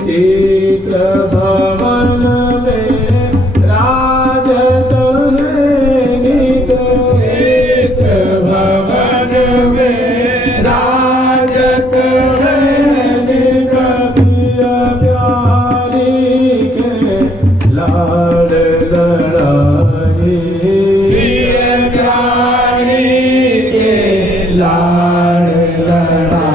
चित्र भवन में राजत है नित। चित्र भवन में राजत है नित। प्रिय प्यारी के लाड लड़ाई। प्रिय प्यारी के लाड लड़ाई।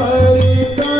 परिक्रमा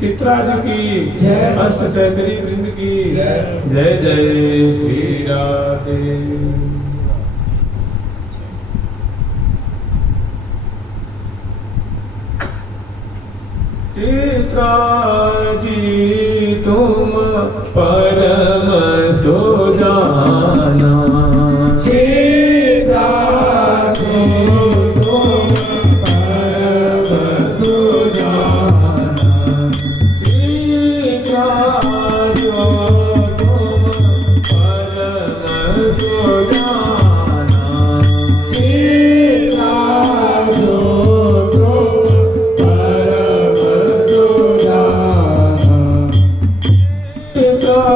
चित्रादि की जय, अष्ट सहचरी वृंद की जय, जय जय श्री राधे। चित्राजी तुम परम सुजाना, चित्राजी तुम परम सुजाना, चित्राजी तुम परम सुजाना, चित्राजी तुम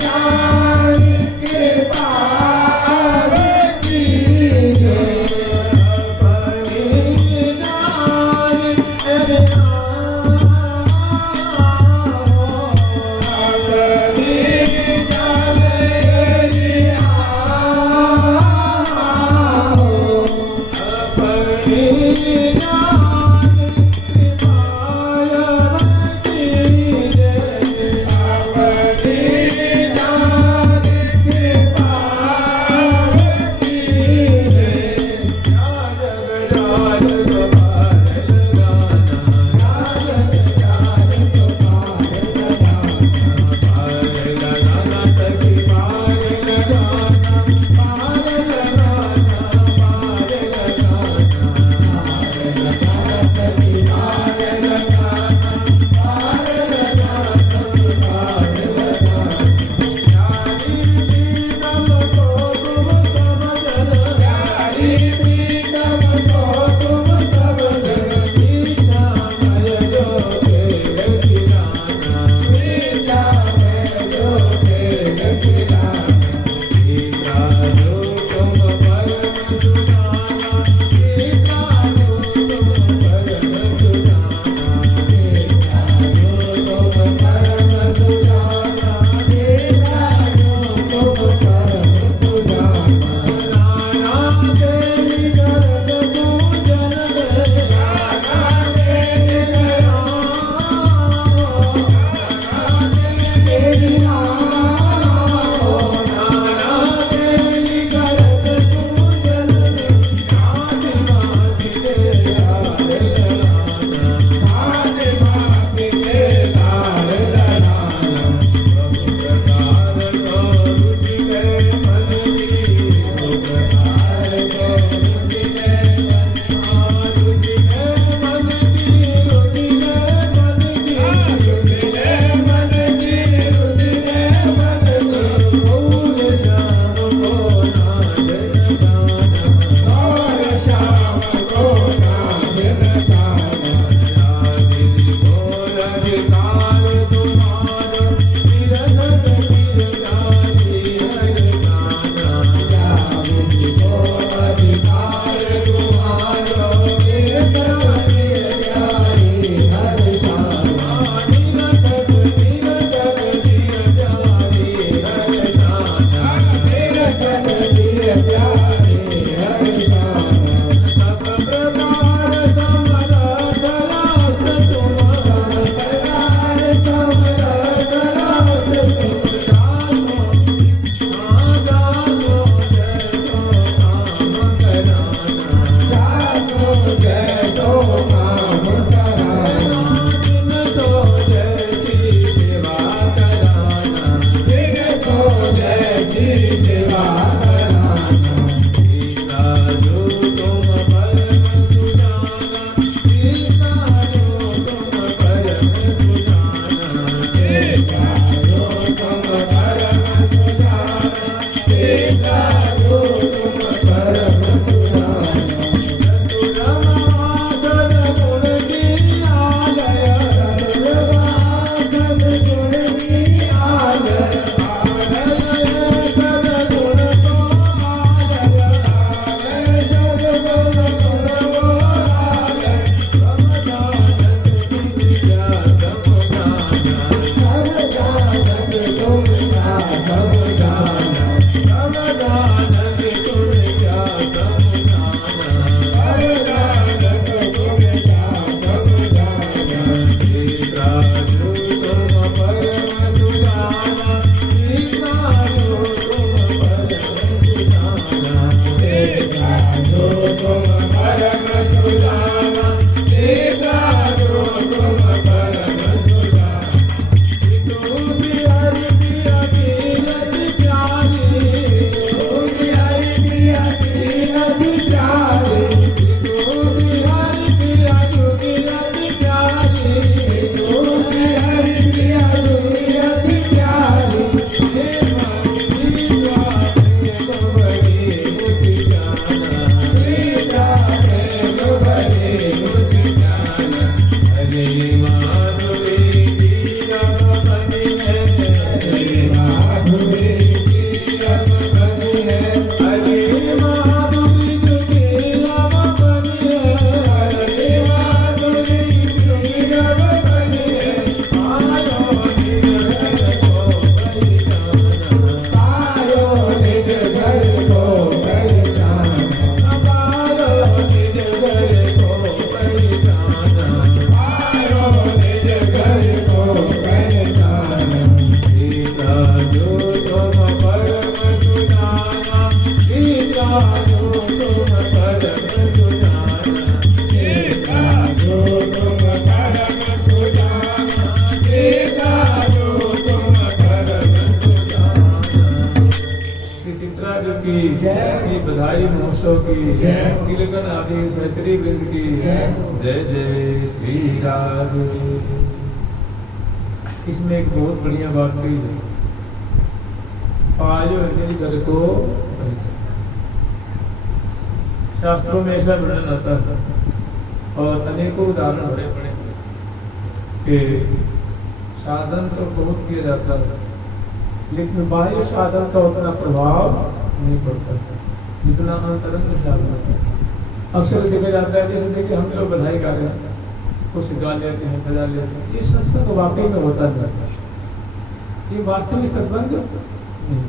Jai बधाई महोत्सव की तिलकन आदि सहचरी वृंद की जय जय श्री राधे। इसमें एक बहुत बढ़िया बात कही है, पायो निज घर को शास्त्रों में ऐसा वर्णन आता है और अनेकों उदाहरण भरे पड़े कि साधन तो बहुत किया जाता है लेकिन बाह्य साधन का उतना प्रभाव नहीं पड़ता जितना अंतरंग साधन का। अक्सर देखा जाता है, जैसे देखिए हम लोग बधाई गा रहे हैं, कुछ गा लेते हैं, बजा लेते हैं, ये सत्संग तो वाकई में होता नहीं, ये वास्तविक सत्संग नहीं।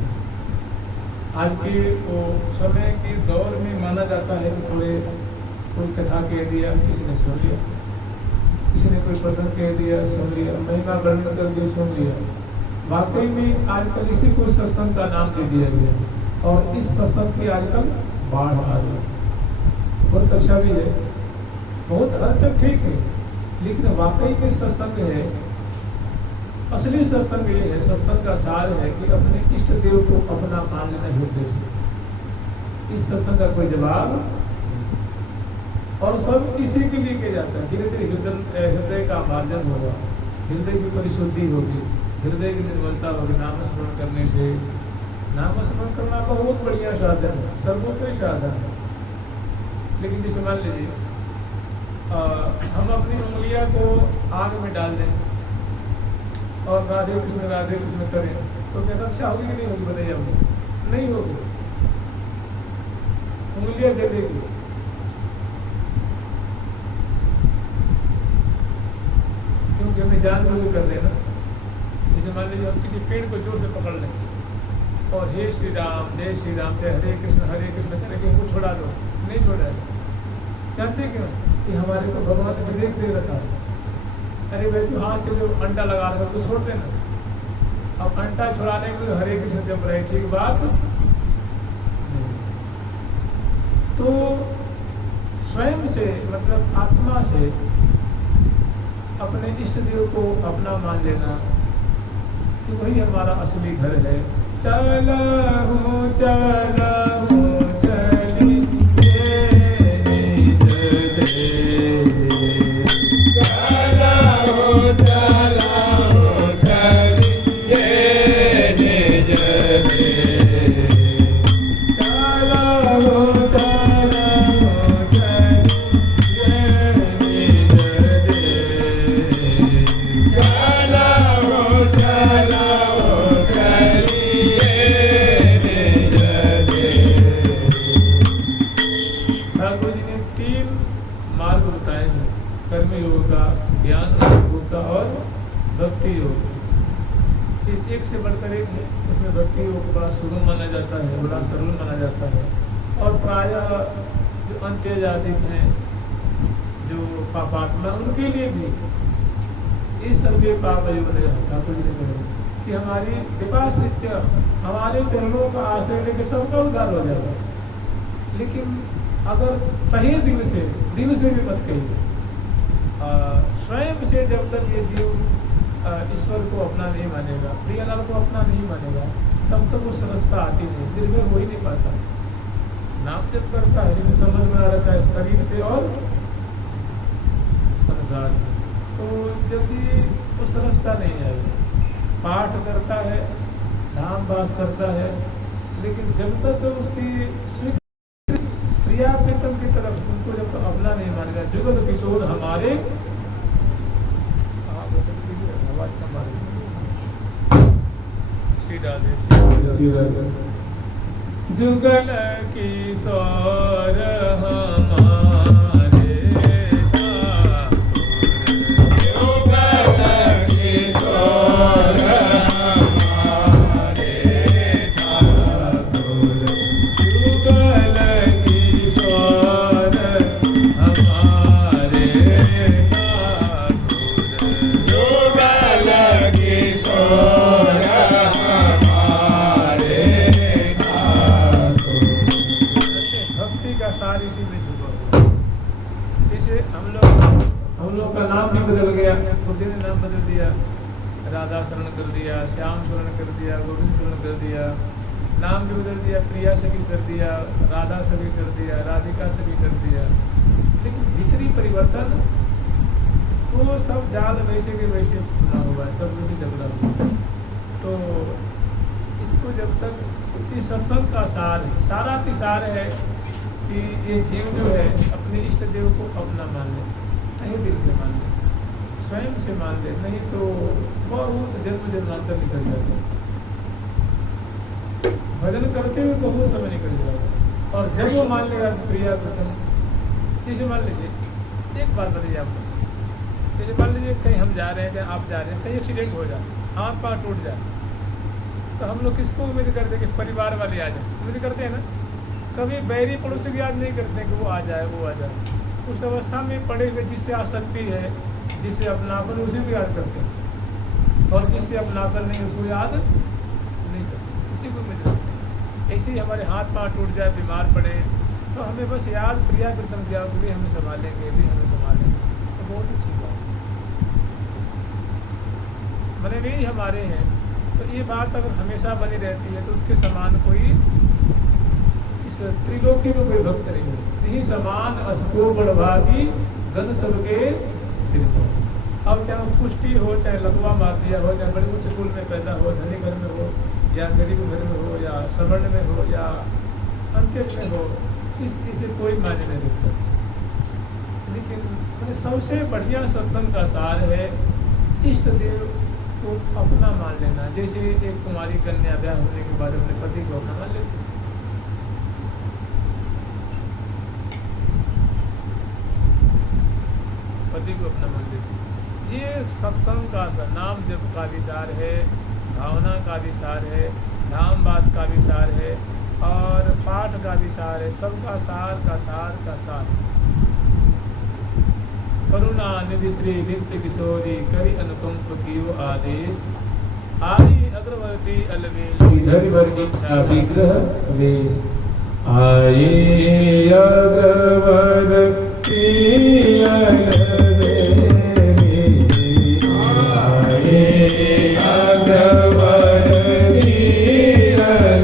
आज के वो समय के दौर में माना जाता है कि थोड़े कोई कथा कह दिया, किसी ने सुन लिया, किसी ने कोई प्रसंग कह दिया, सुन लिया, महिमा वर्णन कर दिया, सुन लिया। वाकई में आजकल इसी को सत्संग का नाम दे दिया गया और इस सत्संग की आजकल बाढ़ आ रही है। बहुत अच्छा भी है, बहुत हद तक ठीक है, लेकिन वाकई में सत्संग है, असली सत्संग ये है, सत्संग का सार है कि अपने इष्ट देव को अपना मान लेना हृदय से। इस सत्संग का कोई जवाब और सब इसी के लिए किया जाता है। धीरे धीरे हृदय का मार्जन होगा, हृदय की परिशुद्धि होगी, हृदय की निर्मलता होगी नाम स्मरण करने से। नाम स्मरण करना बहुत बढ़िया साधन है, सर्वोपरि साधन है। लेकिन जैसे मान लीजिए हम अपनी उंगलियां को आग में डाल दें और राधे कृष्ण करें तो क्या रक्षा होगी कि नहीं होगी? बताइए आपको। नहीं होगी, उंगलियां जलेगी। क्योंकि हमें जानबूझ कर लेना। जैसे मान लीजिए हम किसी पेड़ को जोर से पकड़ लें और हे श्री राम जय श्री राम जय हरे कृष्ण करेंगे, हमको छोड़ा दो, नहीं छोड़ाएगा। जानते क्यों? कि हमारे को भगवान ने विवेक दे रखा है। अरे भाई तू हाथ से जो अंटा लगा रहा है उसको छोड़ देना। अब अंटा छुड़ाने के लिए हरे कृष्ण जप रहे, ठीक बात। तो स्वयं से मतलब आत्मा से अपने इष्ट देव को अपना मान लेना कि वही हमारा असली घर है। चला हूँ चली एक से बढ़कर एक है। उसमें भक्ति योग बड़ा सुगम माना जाता है, बड़ा सरल माना जाता है। और प्रायः जो अंत्य जातिक हैं, जो पापात्मा, उनके लिए भी इस सर्वे पाप ठाकुर जी ने कहा कि हमारी कृपा से हमारे चरणों का आश्रय लेके सबका उद्धार हो जाएगा। लेकिन अगर कहीं दिल से भी मत कहिए, स्वयं से जब तक ये जीव ईश्वर को अपना नहीं मानेगा, प्रियलाल को अपना नहीं मानेगा, तब तक वो समझता आती नहीं, निर्भय हो ही नहीं पाता। नाम जब करता है लेकिन समझ में आ रहा है शरीर से और संसार से, तो जल्दी वो समझता नहीं आएगा। पाठ करता है, धाम वास करता है, लेकिन जब तक उसकी स्वीकृति प्रिया प्रीतम की तरफ उनको जब तक अपना नहीं मानेगा। जुगल किशोर हमारे जुगल किशोर हमारे जुगल किशोर हमारे जुगल किशोर हमारे जुगल किशोर सारी इसी में छुपा हुआ। इसे हम लोग का नाम भी बदल गया, खुद ने नाम बदल दिया, राधा शरण कर दिया, श्याम शरण कर दिया, गोविंद शरण कर दिया, नाम भी बदल दिया, प्रिया सखी कर दिया, राधा सखी कर दिया, राधिका सखी कर दिया, लेकिन भीतरी परिवर्तन वो सब जाल वैसे के वैसे बना हुआ है, सब वैसे जबड़ा हुआ है। तो इसको जब तक इस सत्संग का सार है, सारा तिसार है कि ये जीव जो है अपने इष्ट देव को अपना मान ले, नहीं दिल से मान ले, स्वयं से मान ले, नहीं तो बहुत जन्म जन्मांतर निकल जाते हैं। भजन करते हुए बहुत समय निकल जाएगा। और जब वो मान लेगा कि प्रिया प्रथम, जैसे मान लीजिए एक बात बताइए आपको, जैसे मान लीजिए कहीं हम जा रहे हैं, कहीं आप जा रहे हैं, कहीं एक्सीडेंट हो जाए, हाथ पाँव टूट जाए, तो हम लोग किसको उम्मीद करते हैं कि परिवार वाले आ जाए? उम्मीद करते हैं ना। कभी बैरी पड़ोसी की याद नहीं करते कि वो आ जाए, वो आ जाए। उस अवस्था में पड़े हुए जिससे आसक्ति है, जिससे अपनापन, उसी को याद करते हैं, और जिससे अपनापन नहीं उसको याद नहीं करते, उसी को उम्मीद रखते हैं। ऐसे ही हमारे हाथ पाँव टूट जाए, बीमार पड़े, तो हमें बस याद प्रिया कीर्तन किया कि भी हमें संभालेंगे, भी हमें संभालेंगे, तो बहुत अच्छी बात बने भी हमारे हैं। तो ये बात अगर हमेशा बनी रहती है तो उसके समान कोई इस त्रिलोकी में कोई भक्त नहीं है। यही समान असको बड़भागी गण सबके सिर पर। अब चाहे पुष्टि हो, चाहे लगवा मार दिया हो, चाहे बड़े उच्च कुल में पैदा हो, धनी घर में हो या गरीब घर में हो, या सवर्ण में हो या अंत्यज में हो, इससे कोई मायने नहीं रखता। लेकिन मैंने सबसे बढ़िया सत्संग का सार है इष्ट देव को अपना मान लेना। जैसे एक कुमारी कन्या ब्याह होने के बाद अपने पति को अपना मान लेती, पति को अपना मान लेती। ये सत्संग का नाम जप का विचार है, भावना का विचार है, धाम वास का विचार है, और पाठ का विचार है। सबका सार का सार का सार। करुणा निधि श्री नित्य किशोरी करी अनुकंप कियो आदेश, आई अग्रवर्ती अलवेल धरि वर्ग इच्छा विग्रह वेश। आई अग्रवर्ती अलवेल, आई अग्रवर्ती अलवेल, आई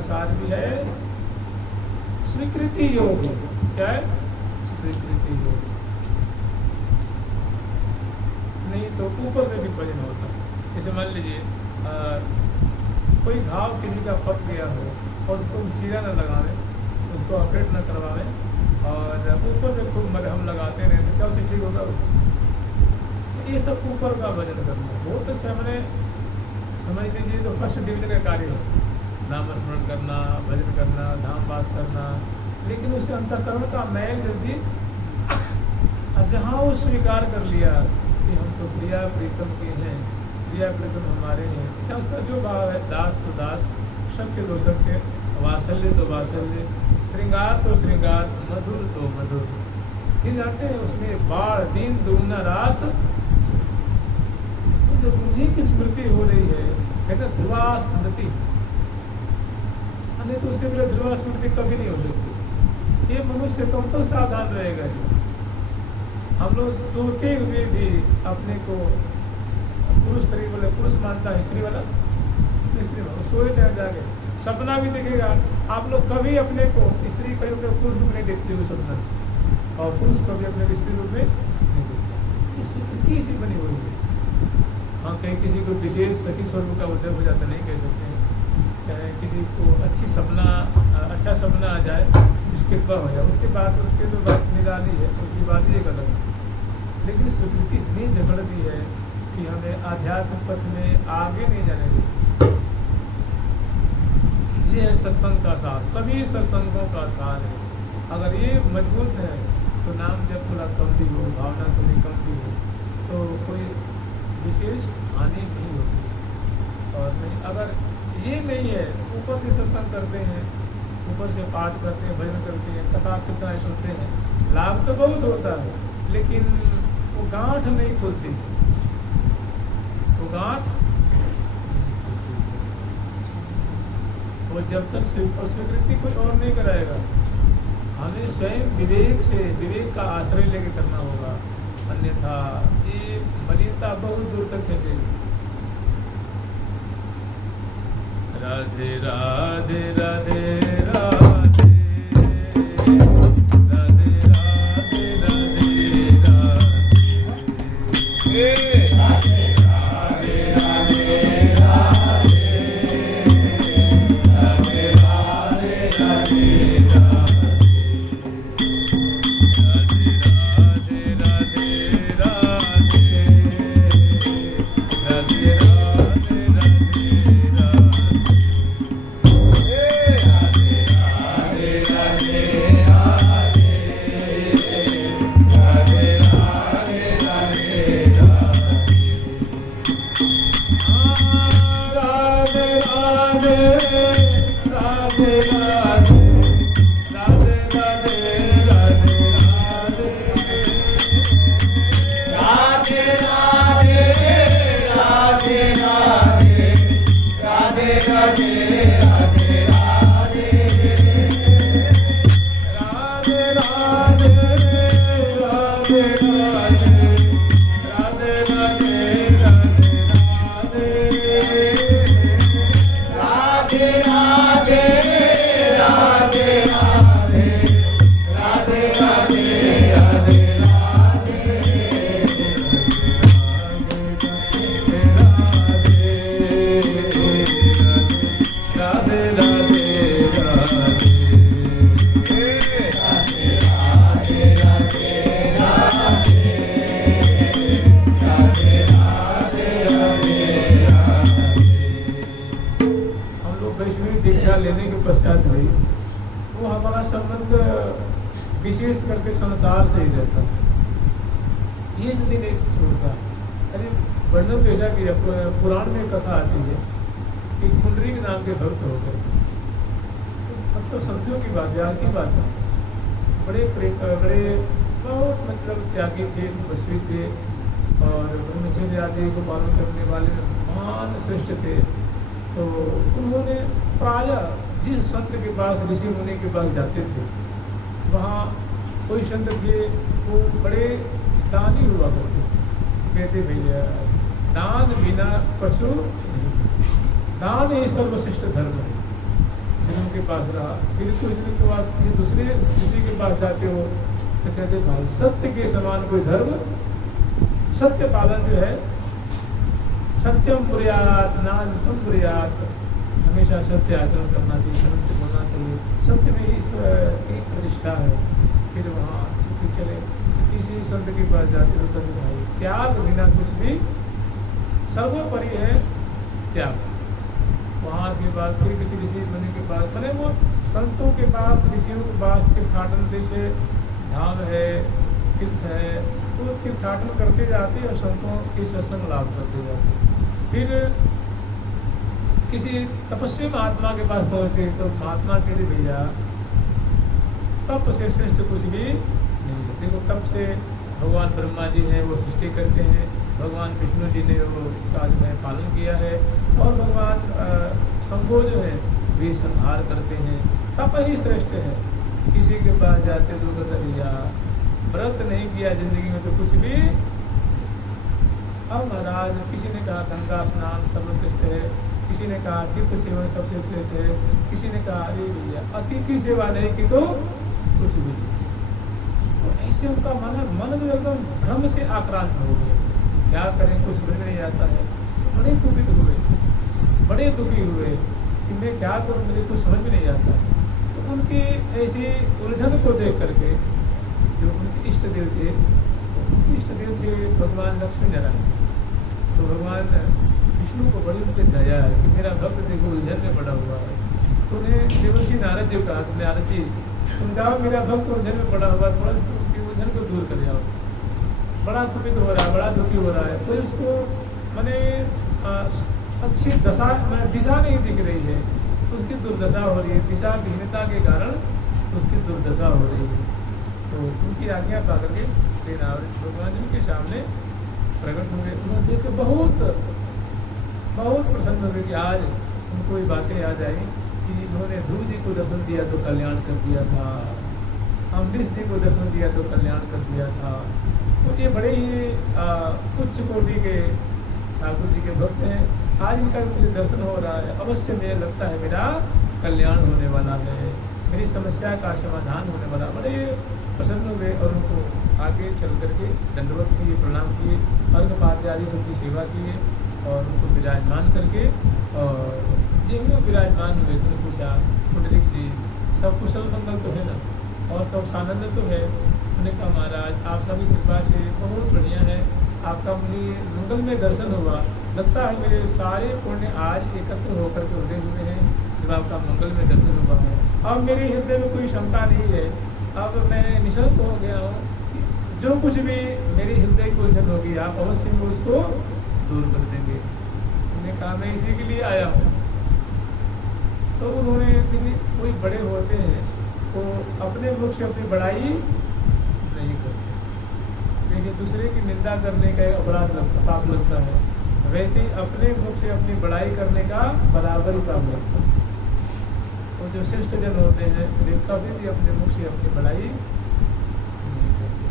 सार भी है स्वीकृति योग। क्या है? स्वीकृति योग। नहीं तो ऊपर से भी भजन होता है। जैसे मान लीजिए कोई घाव किसी का पक गया हो और उसको चीरा न लगावे, उसको ऑपरेट न करवावे, और ऊपर से खूब मरहम लगाते रहे, तो क्या उसे ठीक होगा? ये सब ऊपर का भजन करना बहुत अच्छा। मैंने समझ लीजिए तो फर्स्ट डिवीजन का कार्य है, नाम स्मरण करना, भजन करना, धाम वास करना, लेकिन उसे अंतःकरण का मैल जल्दी जहाँ वो स्वीकार कर लिया कि हम तो प्रिया प्रीतम के हैं, प्रिया प्रीतम हमारे हैं, क्या उसका जो भाव है, दास तो दास, सख्य तो सख्य, वात्सल्य तो वात्सल्य, श्रृंगार तो श्रृंगार, मधुर तो मधुर, फिर जाते हैं उसमें बाढ़ दिन दुगना रात। जब उन्हीं की स्मृति हो रही है, कहते ध्रुवा स्मृति, नहीं तो उसके बिना ध्रुवा स्मृति कभी नहीं हो सकती। ये मनुष्य कब तो सावधान रहेगा। हम लोग सोते हुए भी अपने को पुरुष स्त्री वाला पुरुष मानता है, स्त्री वाला स्त्री वाला, सोए चाहे जाके सपना भी देखेगा। आप लोग कभी अपने को स्त्री कभी अपने पुरुष रूप नहीं देखते हुए सपना, और पुरुष कभी अपने स्त्री रूप में नहीं देखते। इस स्वीकृति ऐसी बनी हुई है। हाँ, कहीं किसी को विशेष सखी स्वरूप का उदय हो जाता नहीं कह सकते हैं, चाहे किसी को अच्छा सपना आ जाए, उसकी कृपा हो जाए, उसके बाद उसके तो बात निराली है, तो उसकी बात ही एक अलग है। लेकिन स्वीकृति इतनी जकड़ दी है कि हमें आध्यात्मिक पथ में आगे नहीं जाने देती। ये है सत्संग का सार, सभी सत्संगों का सार है। अगर ये मजबूत है तो नाम जब थोड़ा कम भी हो, भावना थोड़ी कम भी हो, तो कोई विशेष हानि नहीं होती। और नहीं, अगर ये नहीं है, ऊपर से सत्संग करते हैं, ऊपर से पाठ करते हैं, भजन करते हैं, कथा कीर्तन सुनते हैं, लाभ तो बहुत होता है, लेकिन वो गांठ नहीं खुलती, वो गांठ वो जब तक स्वीकृति कुछ और नहीं कराएगा। हमें स्वयं विवेक से, विवेक का आश्रय लेके करना होगा, अन्यथा ये मलिनता बहुत दूर तक खींचेगी। राधे राधे राधे राधे राधे राधे राधे राधे राधे राधे विशेष करके संसार से ही रहता है, ये यदि नहीं छोड़ता। अरे वर्णन तो ऐसा किया, पुराण में कथा आती है कि कुंडरी के नाम के भक्त हो गए, तो मतलब संतों की बात, याद की बात है, बड़े बहुत मतलब त्यागी थे, तपस्वी थे और ब्रह्मचर्य आदि को पालन करने वाले महान श्रेष्ठ थे। तो उन्होंने प्रायः जिस संत के पास, ऋषि मुनि के पास जाते थे, वहाँ कोई संत थे वो बड़े दानी हुआ करते, कहते भैया दान बिना कछु नहीं, दान ही सर्वश्रेष्ठ धर्म है। फिर उनके पास रहा, फिर कुछ दिन के बाद किसी दूसरे ऋषि के पास जाते हो तो कहते भाई सत्य के समान कोई धर्म, सत्य पालन जो है, सत्यम बुरियात नानतम बुरियात, हमेशा सत्य आचरण करना चाहिए, सत्य बोलना चाहिए, सत्य में ही ईश्वर की प्रतिष्ठा है। फिर वहाँ से चले किसी संत के पास जाते हो कहते भाई त्याग बिना कुछ भी, सर्वोपरि है त्याग। वहाँ के बाद फिर किसी ऋषि मुनि के पास, मैंने वो संतों के पास, ऋषियों के पास तीर्थाटन जैसे धाम है, तीर्थ है, वो तीर्थाटन करते जाते और संतों की सत्संग लाभ करते जाते। फिर किसी तपस्वी महात्मा के पास पहुँचते तो महात्मा कहते भैया तप से श्रेष्ठ कुछ भी नहीं है। देखो तप से भगवान ब्रह्मा जी हैं वो सृष्टि करते हैं, भगवान विष्णु जी ने वो इसका जो है पालन किया है, और भगवान शंभो जो है वे संहार करते हैं। तप ही श्रेष्ठ है। किसी के पास जाते तो कहते भैया व्रत नहीं किया जिंदगी में तो कुछ भी। अब महाराज किसी ने कहा गंगा स्नान सर्वश्रेष्ठ है, किसी ने कहा तीर्थ सेवन सबसे श्रेष्ठ है, किसी ने कहा अरे भैया अतिथि सेवा नहीं की तो कुछ भी नहीं। तो ऐसे उनका मन जो एकदम भ्रम से आक्रांत हो गया, क्या करें कुछ समझ नहीं आता है। तो बड़े कुपित हुए, बड़े दुखी हुए कि मैं क्या करूं, मुझे कुछ समझ में नहीं आता है। तो उनकी ऐसी उलझन को देख करके जो उनके इष्ट देव थे, उनके इष्ट देव थे भगवान लक्ष्मी नारायण। तो भगवान विष्णु को बड़ी उनकी दया है कि मेरा भक्त देखो उलझन में पड़ा हुआ है। तो उन्हें देवर्षि नारद जी कहा, नारद जी तुम जाओ, मेरा भक्त उलझन में पड़ा हुआ, थोड़ा उसकी उलझन को दूर कर जाओ। बड़ा कुपित हो रहा है, बड़ा दुखी हो रहा है, कोई उसको मैंने अच्छी दिशा नहीं दिख रही है, उसकी दुर्दशा हो रही है, दिशा विहीनता के कारण उसकी दुर्दशा हो रही है। तो उनकी आज्ञा पा करके श्री नारद भगवान जी के सामने प्रकट हुए। उन्होंने देख के बहुत प्रसन्न हुए कि आज उनको ये बातें याद आई कि इन्होंने ध्रुव जी को दर्शन दिया तो कल्याण कर दिया था, अम्बरीश जी को दर्शन दिया तो कल्याण कर दिया था। तो ये बड़े ही उच्च कोटि के ठाकुर जी के भक्त हैं। आज इनका मुझे दर्शन हो रहा है, अवश्य मुझे लगता है मेरा कल्याण होने वाला है, मेरी समस्या का समाधान होने वाला। बड़े प्रसन्न हुए और उनको आगे चल करके दंडवत किए, प्रणाम किए, अर्घपाद्य आदि सबकी सेवा किए और उनको विराजमान करके और जिन लोग विराजमान हुए तो पूछा, पुंडरीक जी सब कुशल मंगल तो है ना और सब सानंद तो है? उन्होंने कहा महाराज आप सबकी कृपा से बहुत बढ़िया है, आपका मुझे मंगल में दर्शन हुआ, लगता है मेरे सारे पुण्य आज एकत्र होकर के उदय हुए हैं जब आपका मंगल में दर्शन हुआ है। अब मेरे हृदय में कोई शंका नहीं है, अब मैं निशंक हो गया हूँ, जो कुछ भी मेरे हृदय को उलझन होगी आप अवश्य में उसको दूर कर देंगे। उन्होंने कहा मैं इसी के लिए आया हूँ। तो उन्होंने कोई बड़े होते हैं वो अपने मुख से अपनी बड़ाई नहीं करते, देखिए दूसरे की निंदा करने का एक अपराध लगता, पाप लगता है, वैसे ही अपने मुख से अपनी बड़ाई करने का बराबर ही पाप लगता है। तो जो श्रेष्ठ जन होते हैं वे कभी भी अपने मुख से अपनी बड़ाई नहीं करते।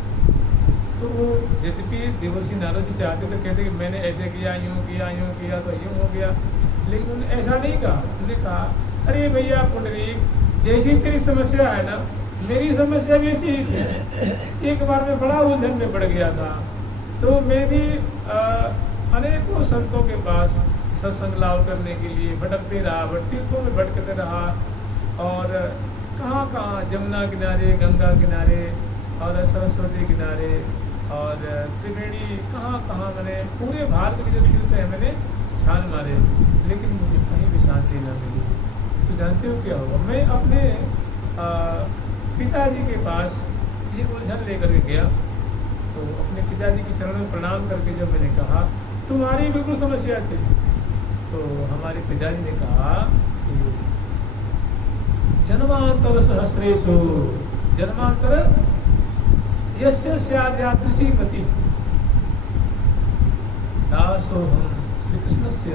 तो वो यद्यपि देवर्षि नारद जी चाहते तो कहते कि मैंने ऐसे किया, यूँ किया तो यूँ हो गया, लेकिन उन्होंने ऐसा नहीं कहा। उन्होंने कहा अरे भैया पुंडरीक, जैसी तेरी समस्या है ना मेरी समस्या भी ऐसी ही थी। एक बार मैं बड़ा उलझन में पड़ गया था, तो मैं भी अनेकों संतों के पास सत्संग लाभ करने के लिए भटकते रहा, तीर्थों में भटकते रहा और कहाँ जमुना किनारे, गंगा किनारे और सरस्वती किनारे और त्रिवेणी, कहाँ मैंने पूरे भारत के जो तीर्थ हैं मैंने छान मारे, लेकिन मुझे कहीं भी शांति न मिली। तो जानते हो क्या हुआ, मैं अपने पिताजी के पास ये उलझन लेकर के गया। तो अपने पिताजी के चरणों में प्रणाम करके जब मैंने कहा तुम्हारी बिल्कुल समस्या थी, तो हमारे पिताजी ने कहा कि जन्मांतर सहस्रेषु जन्मांतर यस्य स्याद्यादृशी मति दासो हम श्री कृष्णस्य।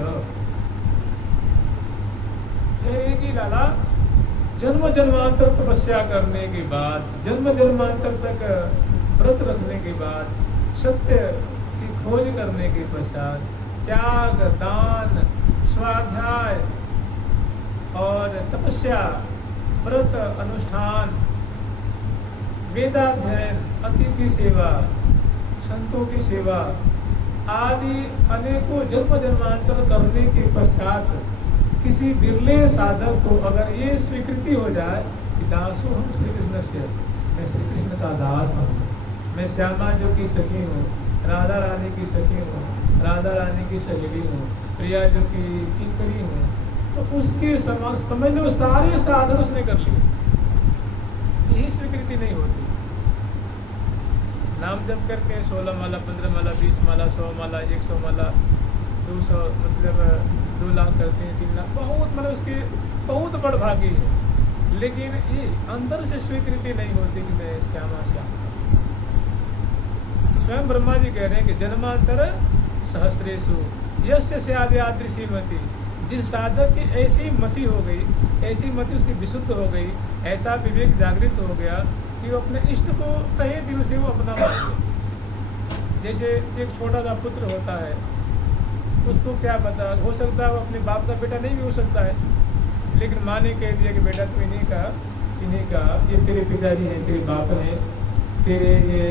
कि लाला जन्म जन्मांतर तपस्या करने के बाद, जन्म जन्मांतर तक व्रत रखने के बाद, सत्य की खोज करने के पश्चात त्याग, दान, स्वाध्याय और तपस्या, व्रत अनुष्ठान, वेदाध्ययन, अतिथि सेवा, संतों की सेवा आदि अनेकों जन्म जन्मांतर करने के पश्चात किसी बिरले साधक को अगर ये स्वीकृति हो जाए कि दासो हम श्री कृष्ण से, मैं श्री कृष्ण का दास हूँ, मैं श्यामा जो की सखी हूँ, राधा रानी की सखी हूँ, राधा रानी की सहेली हूँ, प्रिया जो की किंकरी हूँ, तो उसके समझ लो सारे साधन उसने कर लिए। यही स्वीकृति नहीं होती। नाम जप करके 16 माला, 15 माला, 20 माला, 100 माला, 100 माला, 200 मतलब 2 लाख करते हैं, 3 लाख, बहुत मतलब उसकी बहुत बड़भागी है, लेकिन ये अंदर से स्वीकृति नहीं होती कि मैं श्यामा श्याम। स्वयं ब्रह्मा जी कह रहे हैं कि जन्मांतर सहस्रेषु यस्य स्याद्यादृशी मति, जिस साधक की ऐसी मति हो गई, ऐसी मति उसकी विशुद्ध हो गई, ऐसा विवेक जागृत हो गया कि वो अपने इष्ट को तहे दिल से वो अपना मान ले। जैसे एक छोटा सा पुत्र होता है, उसको क्या पता, हो सकता है वो अपने बाप का बेटा नहीं भी हो सकता है, लेकिन माँ ने कह दिया कि बेटा तू इन्हीं का ये तेरे पिताजी हैं, तेरे बाप हैं, तेरे ये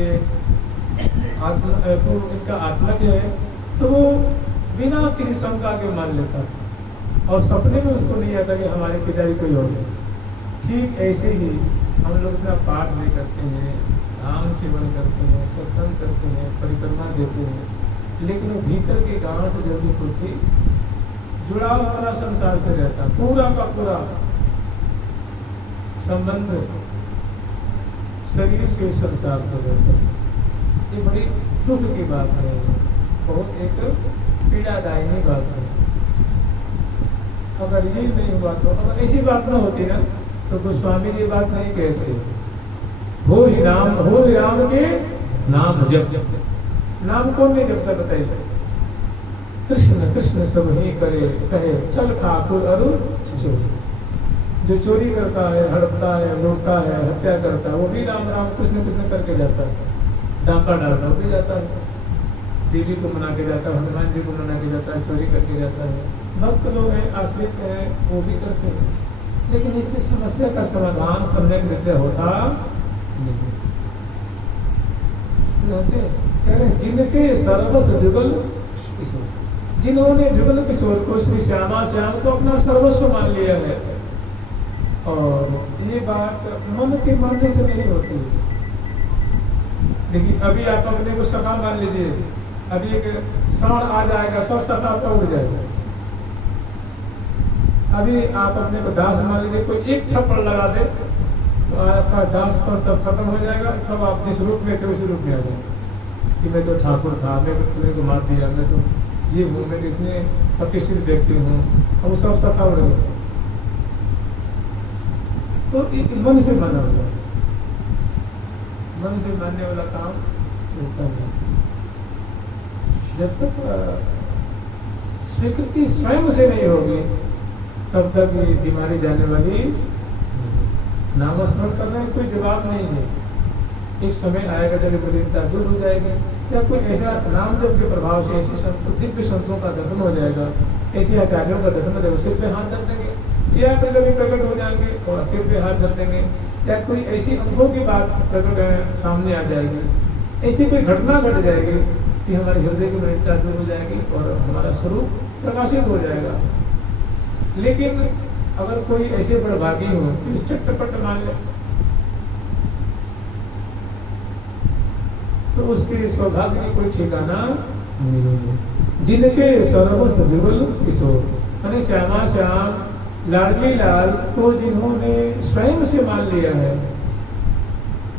आत्मा, तो इनका आत्मा जो है, तो वो बिना किसी शंका के मान लेता और सपने में उसको नहीं आता कि हमारे पिताजी कोई और है। ठीक ऐसे ही हम लोग इतना पाठ भी करते हैं, नाम सेवन करते हैं, सत्संग करते हैं, परिक्रमा देते हैं, लेकिन वो भीतर की गांठ जल्दी खुलती, जुड़ा हुआ संसार से रहता, पूरा का पूरा संबंध शरीर से संसार से रहता है। ये बड़ी दुख की बात है, बहुत एक पीड़ादायी बात है। अगर ये नहीं हुआ तो, अगर ऐसी बात ना होती ना तो गोस्वामी जी बात नहीं कहते, हो ही राम के नाम जप। नाम कौन नहीं जपता बताइए? कृष्ण कृष्ण सब ही करे कहे चल ठाकुर अरु चोरी। जो चोरी करता है, हड़पता है, लूटता है, हत्या करता है, वो भी राम राम कृष्ण कृष्ण करके जाता है। डाका डालता भी जाता है, देवी को मना के जाता है, हनुमान जी को मना के जाता है, चोरी करके जाता है। भक्त लोग हैं, आश्रित हैं, वो भी करते हैं, लेकिन इससे समस्या का समाधान सम्यक रीत्या होता नहीं। कह रहे जिनके सर्वस जुगल किशोर, जिन्होंने जुगल किशोर को श्री श्यामा श्याम को अपना सर्वस्व मान लिया है। और ये बात मन के मानने से नहीं होती। देखिए अभी आप अपने को सखा मान लीजिए, अभी एक साढ़ आ जाएगा, सब सखा आपका उड़ जाएगा। अभी आप अपने को दास मान लीजिए, कोई एक थप्पड़ लगा दे तो आपका दास पर सब खत्म हो जाएगा, सब आप जिस रूप में थे उसी रूप में आ जाएंगे कि मैं तो ठाकुर था, मैं तुम्हें को मार दिया, मैं तो ये हूँ, मैं इतने प्रतिष्ठित व्यक्ति हूँ, अब वो सब सखा उड़ गए। तो मन से माना हुआ, मन से मानने वाला काम होता नहीं। जब तक स्वीकृति स्वयं से नहीं होगी तब तक ये बीमारी जाने वाली। नामस्मरण करने में कोई जवाब नहीं है। एक समय आएगा जब बलिता दूर हो जाएगी, या कोई ऐसा नाम जप के प्रभाव से ऐसे संतों, दिव्य संतों का दर्शन हो जाएगा, ऐसे आचार्यों का दर्शन हो जाएगा, सिर पे हाथ धर देंगे, या फिर कभी प्रकट हो जाएंगे और सिर पे हाथ धर देंगे, या कोई ऐसी अनुभव की बात प्रकट सामने आ जाएगी, ऐसी कोई घटना घट जाएगी कि हमारे हृदय की मलिनता दूर हो जाएगी और हमारा स्वरूप प्रकाशित हो जाएगा। लेकिन अगर कोई ऐसे बड़भागी हो तो चट्टपट मान ले तो उसके सौभाग्य की कोई ठिकाना नहीं है। जिनके सर्वस जुगल किशोर, यानी श्यामा श्याम लाडली लाल को जिन्होंने स्वयं से मान लिया है,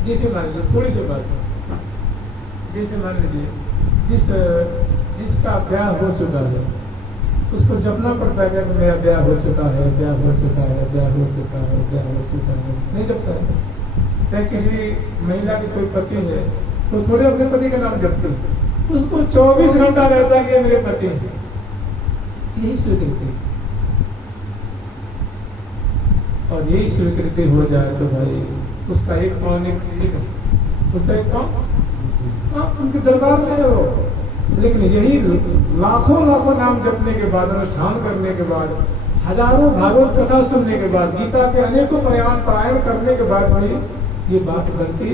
जिसे मान लीजिए, थोड़ी सी बात है, जैसे मान लीजिए जिसका ब्याह हो चुका है उसको जपना पड़ता है कि मेरा ब्याह हो चुका है, ब्याह हो चुका है, ब्याह हो चुका है, ब्याह हो चुका है, नहीं जपता है। चाहे किसी महिला की कोई पति है तो थोड़े अपने पति का नाम जपते, उसको 24 घंटा रहता है कि मेरे पति है, यही स्वीकृति। और यही स्वीकृति हो जाए तो भाई उसका एक पाँव नहीं, उसका एक पाँव उनके दरबार में हो। लेकिन यही लाखों लाखों नाम जपने के बाद, अनुष्ठान करने के बाद, हजारों भागवत कथा सुनने के बाद, गीता के अनेकों पारायण करने के बाद भी ये बात बनती,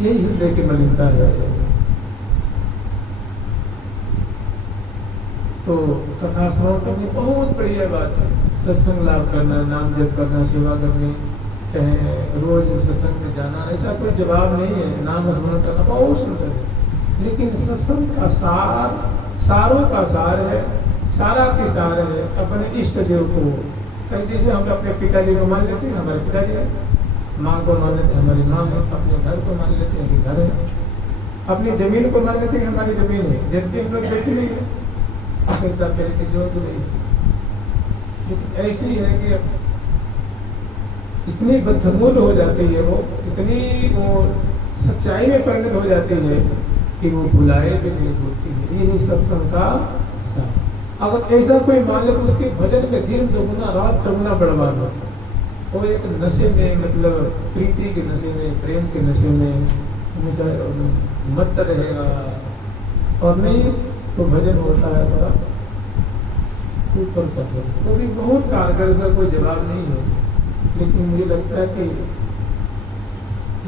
यही हृदय की मलिनता है। तो कथा श्रवण करनी बहुत बढ़िया बात है, सत्संग लाभ करना, नाम जप करना, सेवा करनी, चाहे रोज सत्संग में जाना, ऐसा कोई जवाब नहीं है। नाम स्मरण करना बहुत सुंदर है, लेकिन सत्संग का सार, सारों का सार है, सारा की सार है अपने इष्ट देव को। कहीं जैसे हम अपने पिताजी को मान लेते हैं हमारे पिताजी है, माँ को मान लेते हैं हमारी माँ है, अपने घर को मान लेते हैं कि घर है, अपनी जमीन को मान लेते हैं हमारी जमीन है, जबकि हम लोग देखते नहीं है, पहले किसी और को नहीं। लेकिन ऐसी है कि इतनी बदमूल हो जाती है वो, इतनी वो सच्चाई में परिणत हो जाती है कि वो भुलाए भी नहीं भूलती है। यही सत्संग का सार। अगर ऐसा कोई मान ले तो उसके भजन में दिन दोगुना रात चौगुना बढ़वा दो, वो एक नशे में, मतलब प्रीति के नशे में, प्रेम के नशे में हमेशा मत रहेगा। और नहीं तो भजन होता है थोड़ा ऊपर कठोर, वो भी बहुत कारगर, उसका कोई जवाब नहीं है। लेकिन मुझे लगता है कि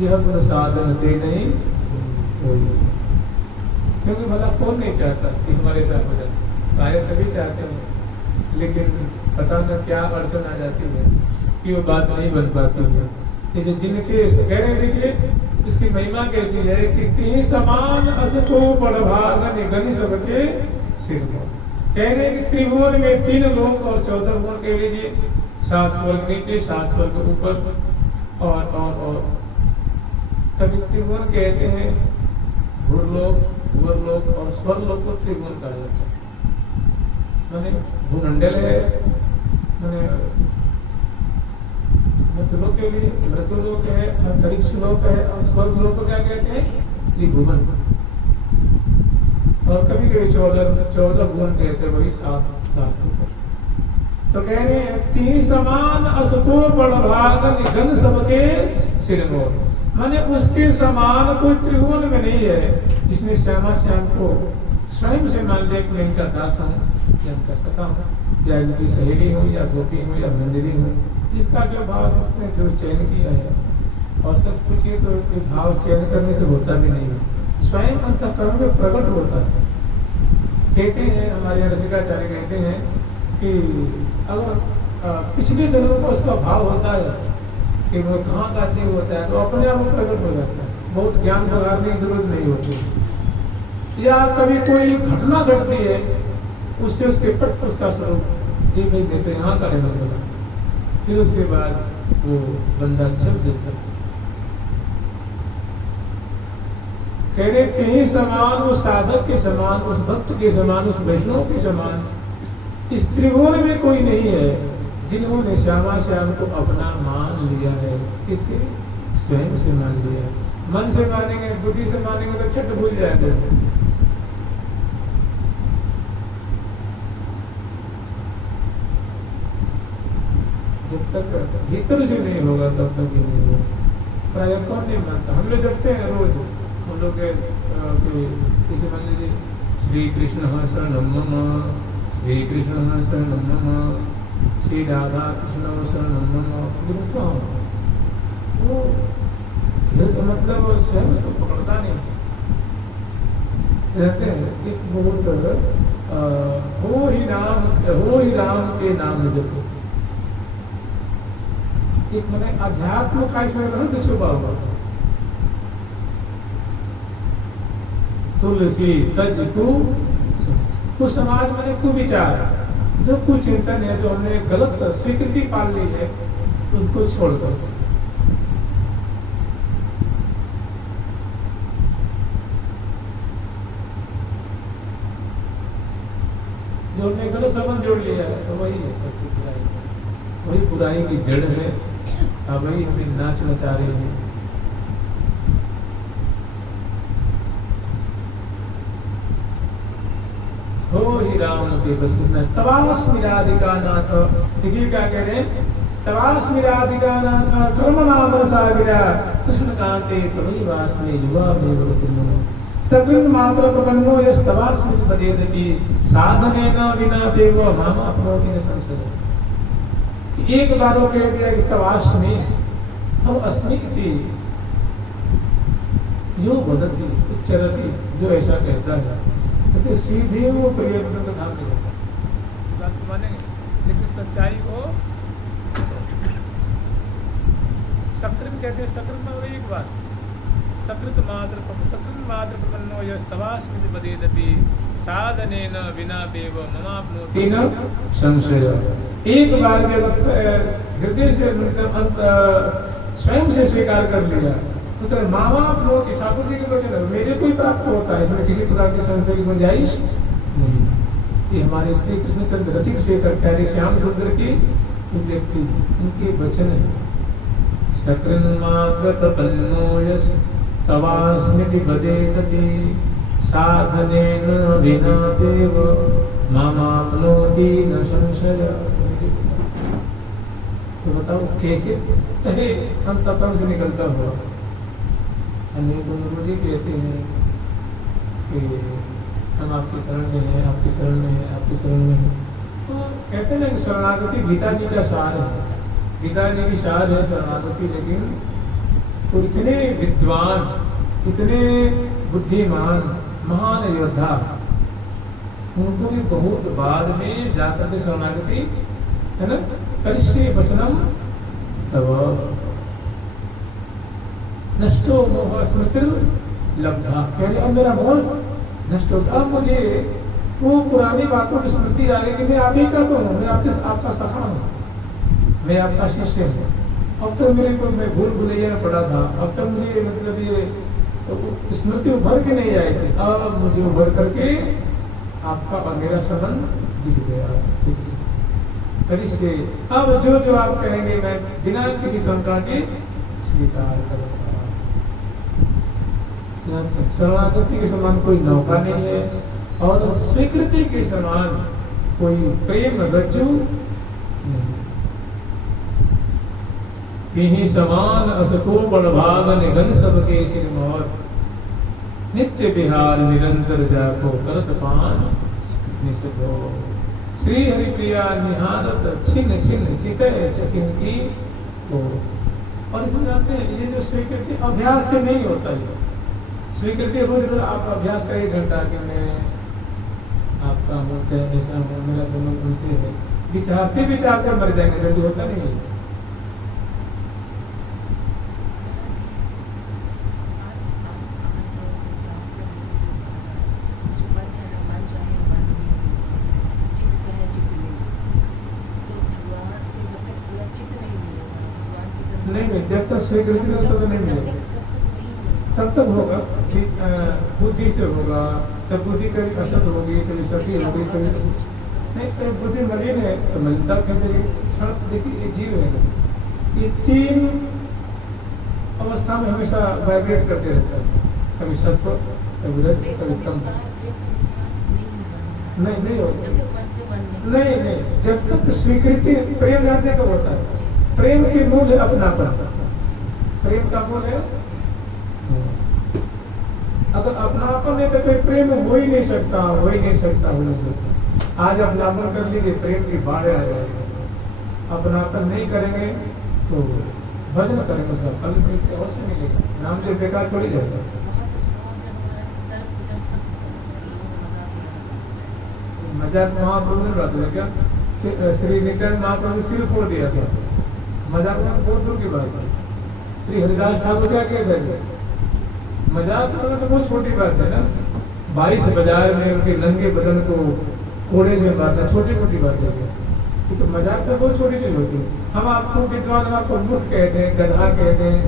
यह गुण साधन थे नहीं कोई, क्योंकि भला कौन नहीं चाहता कि हमारे साथ हो जाए, प्राय सभी चाहते हैं, लेकिन पता न क्या अड़चन आ जाती है कि वो बात नहीं बन पाती है। जैसे जिनके कह रहे देखिए इसकी महिमा कैसी है कि तीन समान असको बड़भाग निगनि सबके सिर को। कह रहे कि त्रिभुवन में 3 लोक और 14 भुवन कह लीजिए, 7 स्वर्ग नीचे 7 स्वर्ग ऊपर, और कभी त्रिभुवन कहते हैं, भूलोक, भूवर्लोक और स्वर्लोक को त्रिभुवन कहा जाता है। माने भूमंडल है, माने मृतलोक के लिए मृतलोक है, अंतरिक्ष लोक है, और स्वर्गलोक को क्या कहते हैं? त्रिभुवन। और कभी कभी 14 भुवन कहते हैं, वही 7 ऊपर। तो कह रहे हैं तीन समान असतो बड़ भाग निधन सबके सिर मोर। माने उसके समान कोई त्रिभुवन में नहीं है जिसने श्यामा श्याम को स्वयं से मान लिया कि मैं इनका दास हूँ या इनका सखा हूँ, या इनकी सहेली हूँ, या गोपी हूँ, या मंदिरी हूँ। जिसका जो भाव जिसने जो चयन किया है, और सच पूछिए तो ये भाव चयन करने से होता भी नहीं है, स्वयं अंतःकरण में प्रकट होता है। कहते हैं हमारे रसिकाचार्य कहते हैं कि अगर पिछले जन्म को उसका भाव होता है कि वो कहाँ का जीव होता है, तो अपने आप प्रकट हो जाता है, बहुत ज्ञान बघारने की जरूरत नहीं होती। या कभी कोई घटना घटती है, उससे उसके पट उसका स्वरूप ये भाई मैं तो यहाँ का रहने वाला, फिर उसके बाद वो बंदा छप जाता है। कह रहे कहीं समान उस साधक के समान, उस भक्त के समान, उस वैष्णव के समान इस त्रिभुवन में कोई नहीं है जिन्होंने श्यामा श्याम को अपना मान लिया है। किसे? स्वयं से मान लिया है। मन से मानेंगे, बुद्धि से मानेंगे तो छट भूल जाएंगे। जब तक भीतर से नहीं होगा तब तक ही नहीं होगा। प्राय कौन नहीं मानता? हम लोग जपते हैं रोज, हम लोग किसी मान लीजिए श्री कृष्ण शरणम मम, श्री कृष्ण शरणम मम, श्री राधा कृष्ण शरणम मम। वो मतलब स्वयं से पकड़ता नहीं रहते हैं। एक बहुत हो ही राम के नाम जपो। एक मैंने अध्यात्म का इसमें रहस्य छुपा हुआ। तुलसी तज कुछ समाज में कुविचार, जो कुचिंतन है, जो हमने गलत स्वीकृति पाल ली है, उसको छोड़कर जो हमने गलत संबंध जोड़ लिया है, तो वही है सबसे बुराई, वही बुराई की जड़ है। अब वही हमें नाच नचा रही है। हो ही राम के बस इतना। तवास्मि राधिका नाथ, देखिए क्या कह रहे हैं? तवास्मि राधिका नाथ कर्म नाम सागिरा कृष्ण कांते तवई वास्मि युवा में भगतिर्मनो सकृत मात्र प्रपन्नो यस्तवास्मि पदेदपि साधनेन विना देव माम अपनोति न संशय। एक बार वो कह दिया कि तवास्मि और अस्मि इति यो वदति उच्चरति, जो ऐसा कहता है तो सीधे वो पर्यावरण का धाम नहीं होता। बात तो मानेंगे, लेकिन सच्चाई को सकृत कहते हैं। सकृत में एक बात, सकृत मात्र प्रपन्नो यस्तवास्मि पदेदपि साधनेन विना देव ममाप्नोति न संशय। एक बार में हृदय से स्वयं से स्वीकार कर लिया तो कहते मामा अपनोति, ठाकुर जी के वचन मेरे को ही प्राप्त होता है, इसमें किसी प्रकार की संशय की गुंजाइश नहीं। ये हमारे श्री कृष्णचंद्र रसिक शेखर प्यारे श्याम सुंदर की व्यक्ति, उनके वचन है। सकृन मात्र प्रपन्नो यस तवास्मि पदेदपि साधनेन विना देव मामाप्नोति न संशय। तो बताओ कैसे? चाहे अंतःकरण से निकलता हुआ। अन्य तो गुरु जी कहते हैं कि हम आपकी शरण में हैं, आपकी शरण में हैं, आपकी शरण में हैं। तो कहते हैं ना कि शरणागति गीता जी का सार है, गीता जी की सार है शरणागति। लेकिन तो इतने विद्वान, इतने बुद्धिमान, महान योद्धा, उनको भी बहुत बाद में जाकर के शरणागति है ना, करिष्ये वचनम तव नष्टो मोह स्मृतिर् लब्धा। कह रहे अब मेरा मोह नष्ट हो गया, अब मुझे वो पुरानी बातों की स्मृति आ गई कि मैं आप ही का तो हूँ, मैं आपका सखा हूँ, मैं आपका शिष्य हूँ। अब तक मेरे को मैं भूल भुलैया में पड़ा था, अब तक मुझे मतलब ये स्मृति उभर के नहीं आई थी, अब मुझे उभर करके आपका और मेरा संबंध दिख गया। फिर इसलिए अब जो जो आप कहेंगे मैं बिना किसी शंका के स्वीकार करूंगा। शरणागति के समान कोई नौका नहीं है और स्वीकृति के समान कोई प्रेम रज्जु नहीं। तिहि समान असको बड़भाग निगन सबके सिर मोर, नित्य बिहार निरंतर जाको करत पान निसतो। श्री हरिप्रिया निहारत छिन्न छिन्न चितय चकिन की हो। और इसमें जानते हैं ये जो स्वीकृति अभ्यास से नहीं होता है। स्वीकृति रोज रोज आप अभ्यास करिए घंटा कि मैं आपका हूँ चाहे ऐसा हूँ, मेरा संबंध उनसे है, विचारते विचारते मर जाएंगे, जल्दी होता नहीं है। नहीं, जब तक स्वीकृति नहीं हो तो नहीं मिलेगा, तब तक होगा बुद्धि से होगा। तब बुद्धि कभी असत होगी, कभी सती होगी, कभी नहीं। बुद्धि मलिन है तो मलिनता कहते क्षण। देखिए ये जीव है ना, ये 3 अवस्था में हमेशा वाइब्रेट करते रहता है, कभी सत्व, कभी रज, कभी तम। नहीं होगा, नहीं। जब तक स्वीकृति, प्रेम जानने कब होता है? प्रेम के मूल है अपनापन। प्रेम का मूल है, अगर अपनापन है तो कोई प्रेम हो ही नहीं सकता। आज अपनापन कर लीजिए, प्रेम की बाढ़ आ जाएगी। अपनापन नहीं करेंगे तो भजन करेंगे, उसका फल मिलते अवश्य मिलेगा, नाम जो बेकार थोड़ी जाएगा। मजाक महाप्रभु ने बात है क्या? श्री नित्यानंद महाप्रभु सिर फोड़ दिया था, मजाक में बहुत दूर की बात है। श्री हरिदास ठाकुर क्या कहते हैं? मजाक तो बहुत छोटी बात है ना, 22 बाजार में उनके नंगे बदन को कोड़े से मारना छोटी मोटी बात है। ये तो मजाक तो बहुत छोटी चीज होती है। हम आपको विद्वान, हम आपको मूर्ख कहते हैं, गधा कहते हैं,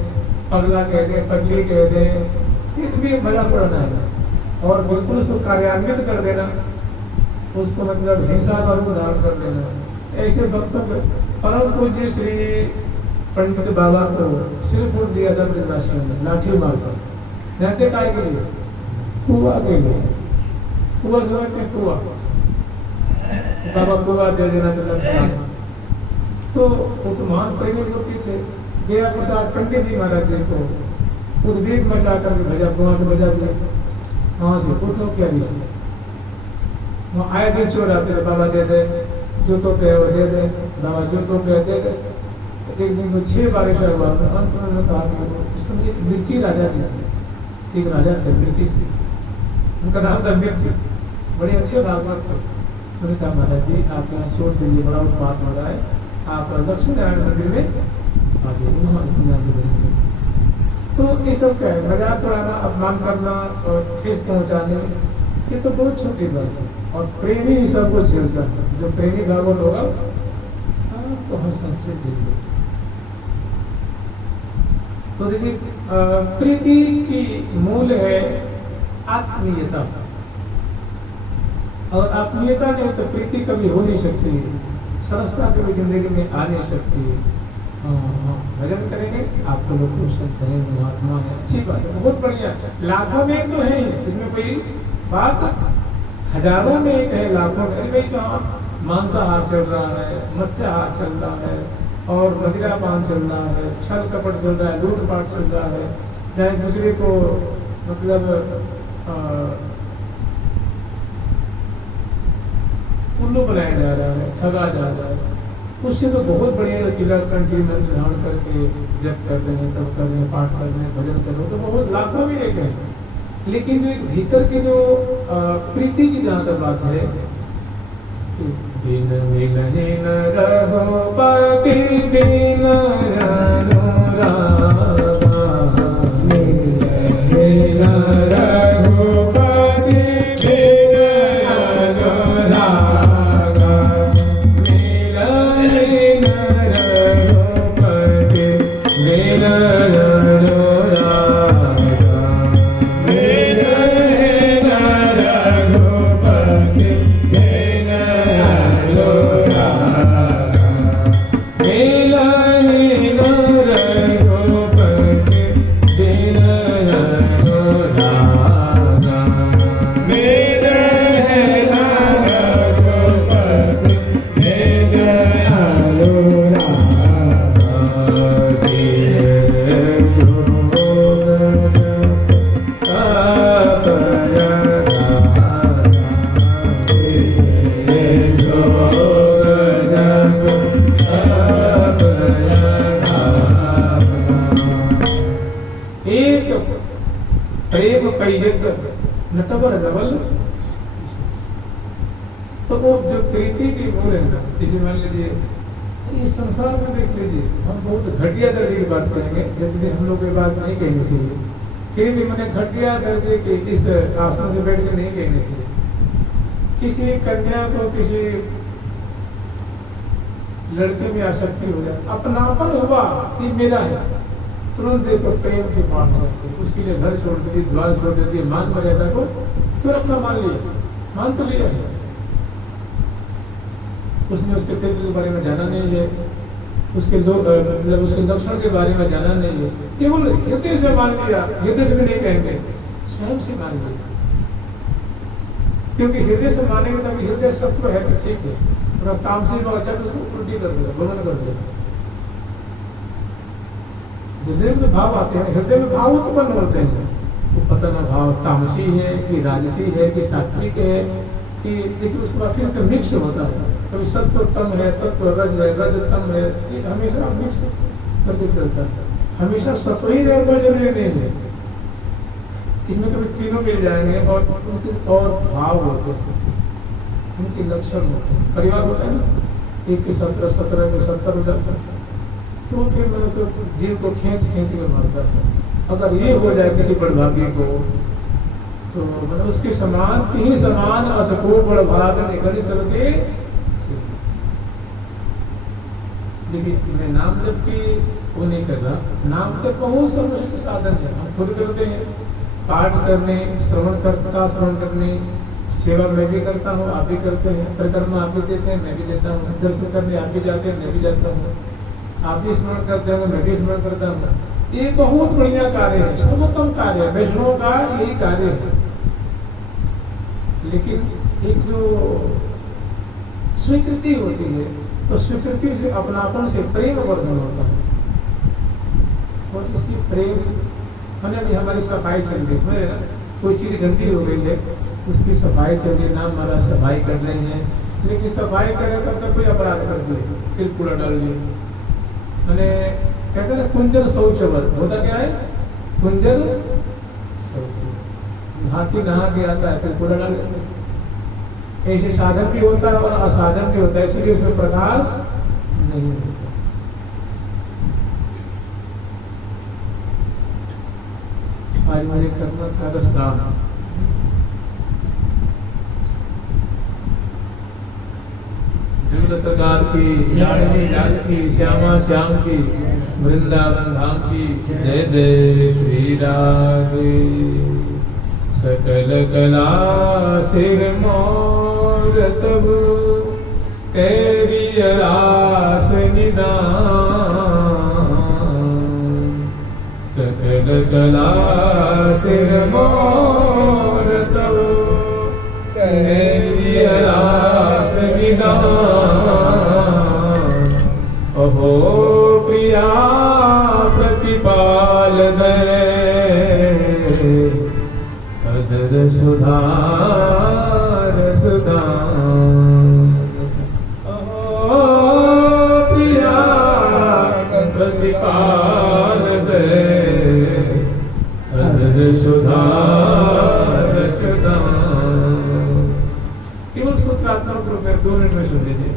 पगला कहते हैं, पगली कहते हैं, ये तो भी मजाक उड़ाना है। और बिल्कुल उसको कार्यान्वित कर देना, उसको मतलब हिंसा का रूप धारण कर देना। ऐसे भक्तों को परम पूज्य श्री पंडित बाबा को सिर फूट दिया था वृंदाश्रम में, लाठी मारकर। रहते काय के लिए? कुआ के लिए। कुआ समझते हैं? कुआ बाबा कुआ दे देना चला। तो वो तो महान प्रेमी व्यक्ति थे। गया प्रसाद पंडित जी महाराज जी को उद्वेग मचा करके भजा, वहां से बजा दिया, वहां से पूछो क्या विषय। वहाँ आए दिन चोर आते थे, बाबा दे दे, जो तो पे वो दे दे, बाबा जो तो पे दे दे। एक दिन को 6 बार ऐसा हुआ, अंत में उन्होंने कहा कि उस समय एक मिर्ची राजा जी थे, एक राजा थे मिर्ची से, उनका नाम था मिर्ची, बड़े अच्छे भागवत थे। उन्होंने कहा महाराज जी आप यहाँ छोड़ दीजिए, बड़ा उत्पात हो रहा है, आप लक्ष्मी नारायण मंदिर में आ जाइए, वहाँ इत्मीनान से रहेंगे। तो ये सब क्या है? मजाक उड़ाना, अपमान करना और ठेस पहुँचाने, ये तो बहुत छोटी बात है। और प्रेमी ही सबको झेलता है। जो प्रेमी भागवत होगा तो हर संस्कृत झेल। तो देखिए प्रीति की मूल है आत्मीयता, और आत्मीयता नहीं तो प्रीति कभी हो नहीं सकती, सरसता कभी जिंदगी में आ नहीं सकती। भजन करेंगे आपको लोग पूछ सकते हैं महात्मा है, अच्छी बात है, बहुत बढ़िया, लाखों में एक तो है, इसमें कोई बात, हजारों में एक है, लाखों में। भाई कहाँ मांसाहार चल रहा है, मत्स्याहार चल रहा है, और मदिरापान चल रहा है, छल कपट चल रहा है, लूटपाट चल रहा है, चाहे दूसरे को मतलब उल्लू बनाया जा रहा है, ठगा जा रहा है। उससे तो बहुत बढ़िया तिलक कंठी मंत्र धारण करके जप कर रहे हैं, तब कर रहे हैं, पाठ कर रहे हैं, भजन कर रहे हैं, तो बहुत लाखों में एक है। लेकिन जो एक भीतर की जो प्रीति की जहाँ तक बात है, बिन मिलहि न रघुपति बिन अनुरागा, मिलहि न रघुपति बिन अनुरागा, मिलहि न रघुपति नटवर डबल। तो वो जो प्रीति की मूल है ना, इसे मान लीजिए इस संसार में देख लीजिए, हम बहुत घटिया दर्जे की बात कहेंगे, जितनी हम लोग की बात नहीं कहनी चाहिए, फिर भी मैंने घटिया दर्जे की इस आसन से बैठ कर नहीं कहनी चाहिए। किसी कन्या को किसी लड़के में आसक्ति हो जाए, अपनापन हुआ कि मेरा है, तुरंत देखो प्रेम की बात होती है, उसके लिए घर छोड़ देती, द्वार छोड़ देती, मान मर्यादा को फिर अपना मान लिया, मान तो लिया है, उसने उसके क्षेत्र के बारे में जाना नहीं है, उसके मतलब उसके लक्षण के बारे में जाना नहीं है, केवल हृदय से मान लिया, हृदय से भी नहीं कहेंगे, स्वयं से मान लिया, क्योंकि हृदय से मानेंगे तभी हृदय सत्व है तो ठीक है, और तामसी को अच्छा तो उसको उल्टी कर देगा, भ्रमण कर देगा। हृदय में भाव आते हैं, हृदय में भाव उत्पन्न होते हैं, वो पता ना भाव तामसी है कि राजसी है कि सात्विक है कि, देखिए उसके बाद फिर से मिक्स होता है, कभी सत्व तम है, सत्व रज है, रज तम है, ये हमेशा मिक्स करके चलता है, हमेशा सत्व ही रहेगा कोई जरूरी नहीं है, इसमें कभी तीनों मिल जाएंगे और उनके और भाव होते हैं, उनके लक्षण होते हैं, परिवार होता है ना, एक के 17, 17 के 70 हो जाता है, तो फिर मनुष्य जीव को खींच के मारता है। अगर ये हो जाए किसी बड़भागी को, तो मतलब उसके समान ही समान असको बड़भाग निकल सके। देखिए मैं नाम जप की वो नहीं कर रहा, नाम जप बहुत सर्वश्रेष्ठ साधन है, हम खुद करते हैं, पाठ करने, श्रवण करने, सेवा मैं भी करता हूँ, आप भी करते हैं, परिक्रमा आप भी देते हैं, मैं भी देता हूँ, दर्शन करने आप भी जाते हैं, मैं भी जाता हूँ, आप भी स्मरण करते हैं, मैं भी स्मरण करता हूँ। ये बहुत बढ़िया कार्य है, सर्वोत्तम कार्य है, वैष्णव का यही कार्य है। लेकिन एक जो स्वीकृति होती है, तो स्वीकृति से अपनापन से प्रेम वर्धन होता है, और इसी प्रेम मैंने अभी हमारी सफाई चल रही है, इसमें कोई चीज गंदी हो गई है, उसकी सफाई चल रही है, नाम हमारा सफाई कर रहे हैं, लेकिन सफाई करे तब तक कोई अपराध कर दिए, फिर कूड़ा डाल दिए, मैंने कहते हैं ना कुंजल शौचवत, होता क्या है कुंजल शौच, हाथी नहा के आता है फिर कूड़ा डाल देते हैं, ऐसे साधन भी होता है और असाधन भी होता है, इसलिए उसमें प्रकाश नहीं होता। आज मुझे करना था रसदान, सरकार की श्यामा श्याम की वृंदावन धाम की जय जय श्री राधे। सकल कला सिर मोर तब तेरी रास निदान, सकल कला सिर मोर तब तेरी रास निदान। अहो प्रिया प्रतिपाल दे अदर सुधार सुदान। अहो प्रिया प्रतिपाल दे अदर सुधार सुदान। केवल सूत्रात्मक रूप में 2 मिनट में सुन लीजिए।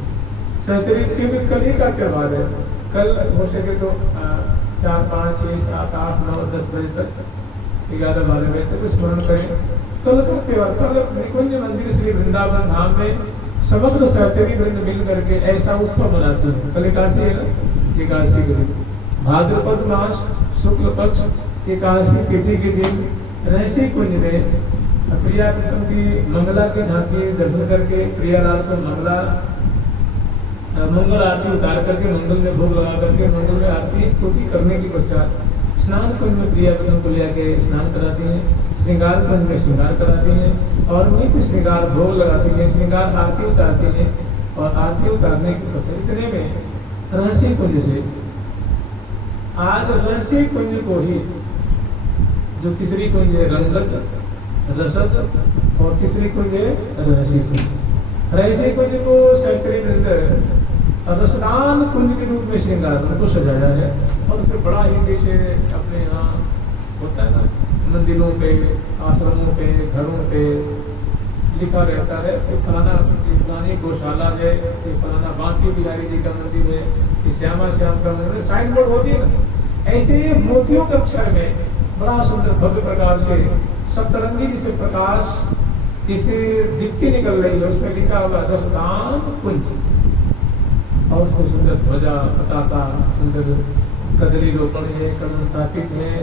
सहचरी के भी कल ही का त्योहार है, कल हो सके तो 4, 5, 6, 7, 8, 9, 10 बजे तक, 11, 12 बजे तक स्मरण करें। कल का त्योहार, कल निकुंज मंदिर श्री वृंदावन धाम में समग्र सहचरी वृंद मिल करके ऐसा उत्सव मनाते हैं। कल एकादशी है ना, एकादशी के दिन भाद्रपद मास शुक्ल पक्ष एकादशी तिथि के दिन रहस्य कुंज में प्रिया प्रीतम की मंगला की झांकी दर्शन करके प्रियालाल को मंगल आरती उतार करके मंगल में भोग लगा करके मंगल में आरती स्तुति करने के पश्चात स्नान कुंज में प्रिया प्रीतम को ले आके स्नान कराती हैं, श्रृंगार कुंज में श्रृंगार कराती हैं और वहीं पर श्रृंगार भोग लगाती हैं, श्रृंगार आरती उतारती हैं और आरती उतारने के पश्चात इतने में रहस्य कुंज से आज रहस्य कुंज को ही जो तीसरी कुंज है रंगत रसद और तीसरी कुंज है रहस्य कुंज। रहस्य कुंज को शैक्षणिक नृत्य रसदान कुंज के रूप में श्रृंगार उनको सजाया है और उसमें बड़ा ही जैसे अपने यहाँ होता है ना मंदिरों पे आश्रमों पे घरों पे लिखा रहता है कि फलानी गौशाला है, कि फलाना बांकी बिहारी जी का मंदिर है, कि श्यामा श्याम का मंदिर है, साइन बोर्ड होती है ना। ऐसे मोतियों के अक्षर में बड़ा सुंदर भव्य प्रकार से सप्तरंगी जिसे प्रकाश जिसे दीप्ति निकल रही है उसमें लिखा हुआ रसदान कुंज और उसमें सुंदर ध्वजा पताका सुंदर कदली रोपण है, कलश स्थापित है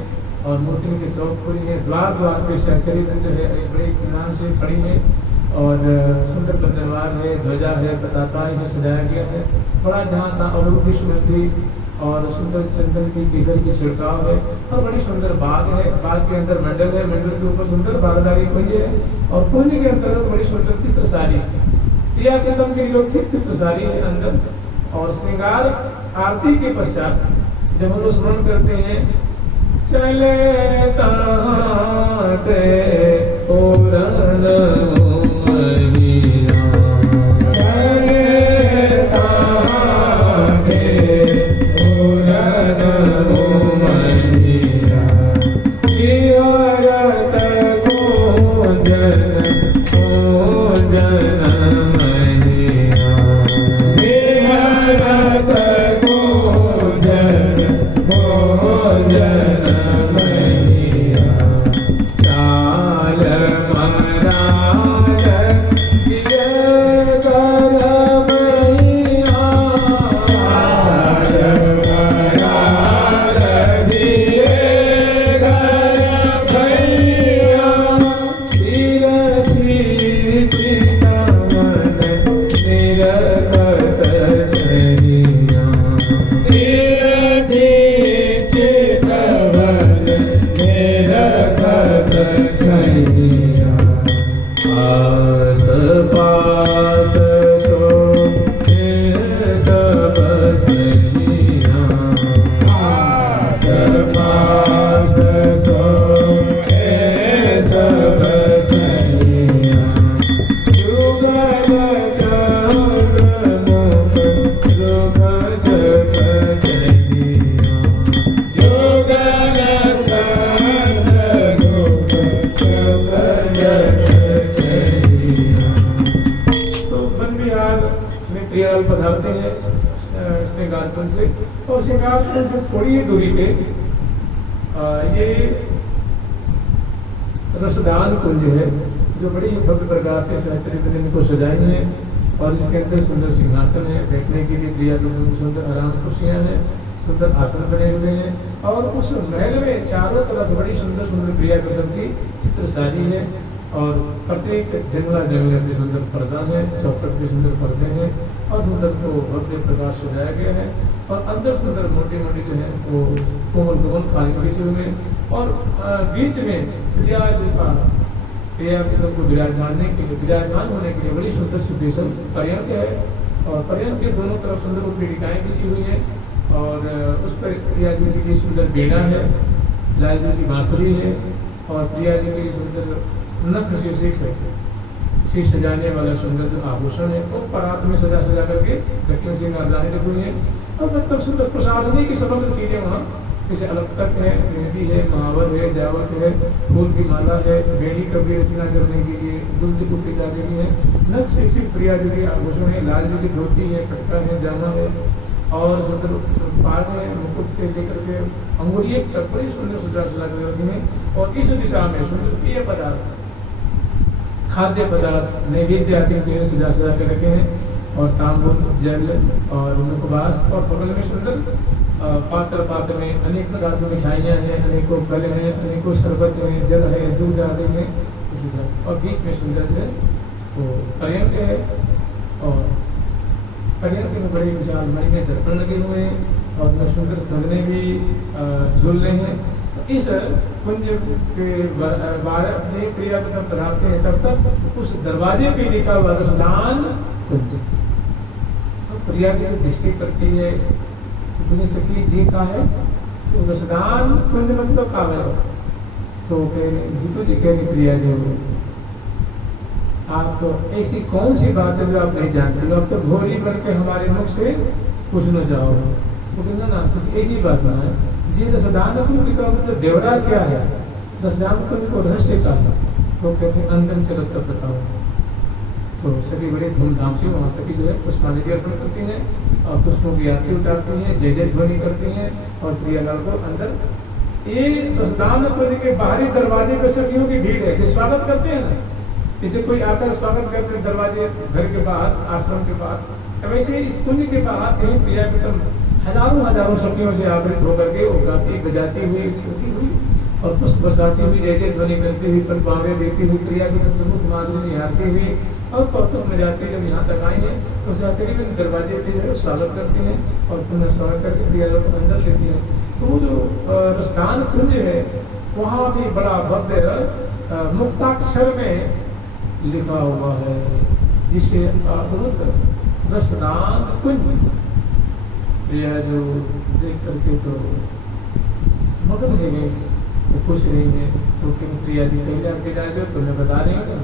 और मूर्ति के चौक पूरी है, द्वार द्वार पे शैक्षणिक जो है बड़े इत्मीनान से खड़ी है और सुंदर कंदरवार है, ध्वजा है, पताका इसे सजाया गया है। बड़ा जहाँ था अवरूपी सुगंधी और सुंदर चंदन की केसर की छिड़काव है और बड़ी सुंदर बाग है, बाग के अंदर मंडल है, मंडल के ऊपर सुंदर बागदारी कुंज है और कुंज के अंतर्गत बड़ी सुंदर चित्रसारी प्रिया प्रीतम की लोथित चित्रसारी है अंदर। और श्रृंगार आरती के पश्चात जब हम लोग स्मरण करते हैं चले ताते पूरन मैया चले ताते पूरन मैया जियारत को जन पधारते हैं श्रृंगार कुंज से और श्रृंगार कुंज से थोड़ी ही दूरी पे ये रसदान कुंज है जो बड़ी भव्य प्रकार से सहस्त्र को सजाई है और इसके अंदर सुंदर सिंहासन है, बैठने के लिए प्रिया सुंदर आराम कुर्सियां हैं, सुंदर आसन बने हुए हैं और उस महल में चारों तरफ बड़ी सुंदर सुंदर प्रिया की चित्रसारी है और प्रत्येक जंगला जंगले पे सुंदर पर्दा है, चौखट पे सुंदर पर्दे हैं और सुंदर को भव्य प्रकार सजाया गया है और अंदर सुंदर मोटी मोटी जो है वो कोमल कोमल कालीन बिछे हुए और बीच में प्रिया को विराजमान होने के लिए बड़ी सुंदर सिद्धेश्वर पर्यंत है और पर्यंत के दोनों तरफ सुंदर पीड़िकाएं बिछी हुई हैं और उस पर प्रिया जी की सुंदर बेड़ा है, लाल जी की बांसुरी है और प्रिया जी की सुंदर नख से सजाने वाला सुंदर जो आभूषण है वो परात में सजा करके लक्ष्मी सिंह रानी रखी हुई है और मतलब सुंदर प्रसाधनी की समग्र चीजें वहाँ जैसे अलग तक है, मेहंदी है, महावर है, जावत है, फूल की माला है, बेड़ी का भी रचना करने के लिए दुल्हन को पिता के लिए नख से प्रिया जी के आभूषण है, लाल जी की धोती है, पटका है, जामा है और मतलब पाग है, मुकुट से लेकर के अंगुलिये तक बड़ी सुंदर सजा कर रखी है और इस दिशा में सुंदर प्रिय पदार्थ खाद्य पदार्थ नैवेद्य आदि के सजा कर रखे हैं और तांबूल जल और मुखवास और बगल में सुंदर पात्र पात्र में अनेक प्रकार की मिठाइयाँ हैं, अनेकों फल हैं, अनेकों शरबत हैं, जल है, दूध आदि है, और बीच में सुंदर जो है वो पर्यंक है। और पर्यंक में बड़े विशाल मणि में दर्पण लगे हुए हैं और न सुंदर सगने भी झूल रहे हैं। तो इस कुंज के बारह अपने प्रिया तब पधारते हैं, तब तक उस दरवाजे पे लिखा हुआ रसदान कुंज। तो प्रिया की जो दृष्टि पड़ती है तो मुझे सखी जी का है, तो रसदान कुंज मतलब का है। तो हितू जी कह रही प्रिया जो आप ऐसी कौन सी बात है जो आप नहीं जानते हो, अब तो भोली बन के हमारे मुख से कुछ न जाओ। तो कहना ना सखी ऐसी बात ना है जी, रसदान कुंज का मतलब देवरा क्या है, रसदान कुंज को रहस्य क्या है। तो कहते हैं अंदर चलो तब बताओ। तो सभी बड़े धूमधाम से वहाँ सभी जो है पुष्पांजलि अर्पण करती हैं और पुष्पों की आरती उतारती हैं, जय जय ध्वनि करती हैं और प्रियालाल को अंदर ये रसदान कुंज के बाहरी दरवाजे पे सखियों की भीड़ है जो स्वागत करते हैं ना, जैसे कोई आकर स्वागत करते हैं दरवाजे घर के बाहर, आश्रम के बाहर, तो वैसे इस कुंज के बाहर कहीं प्रिया प्रीतम हजारों सखियों से आवृत होकर के वो गाती बजाती हुई छूती हुई और पुष्प बरसाती हुई, जय जय ध्वनि करती हुई, पदपावे देती हुई, प्रिया की मुख माधुरी निहारती हुई और कौतुक में जाती जब यहाँ तक आई है तो शास्त्री में दरवाजे पे जो है स्वागत करती हैं और पुनः स्वागत करके प्रिया को अंदर लेती हैं। तो वो जो रसदान कुंज है वहाँ भी बड़ा भव्य मुक्ताक्षर में लिखा हुआ है, जिसे अद्भुत रसदान कुंज। प्रिया जो देख करके तो मगन है तो खुश नहीं है। तो क्यों प्रिया जी पहले आप विराज हो तो मैं बता रही हूँ,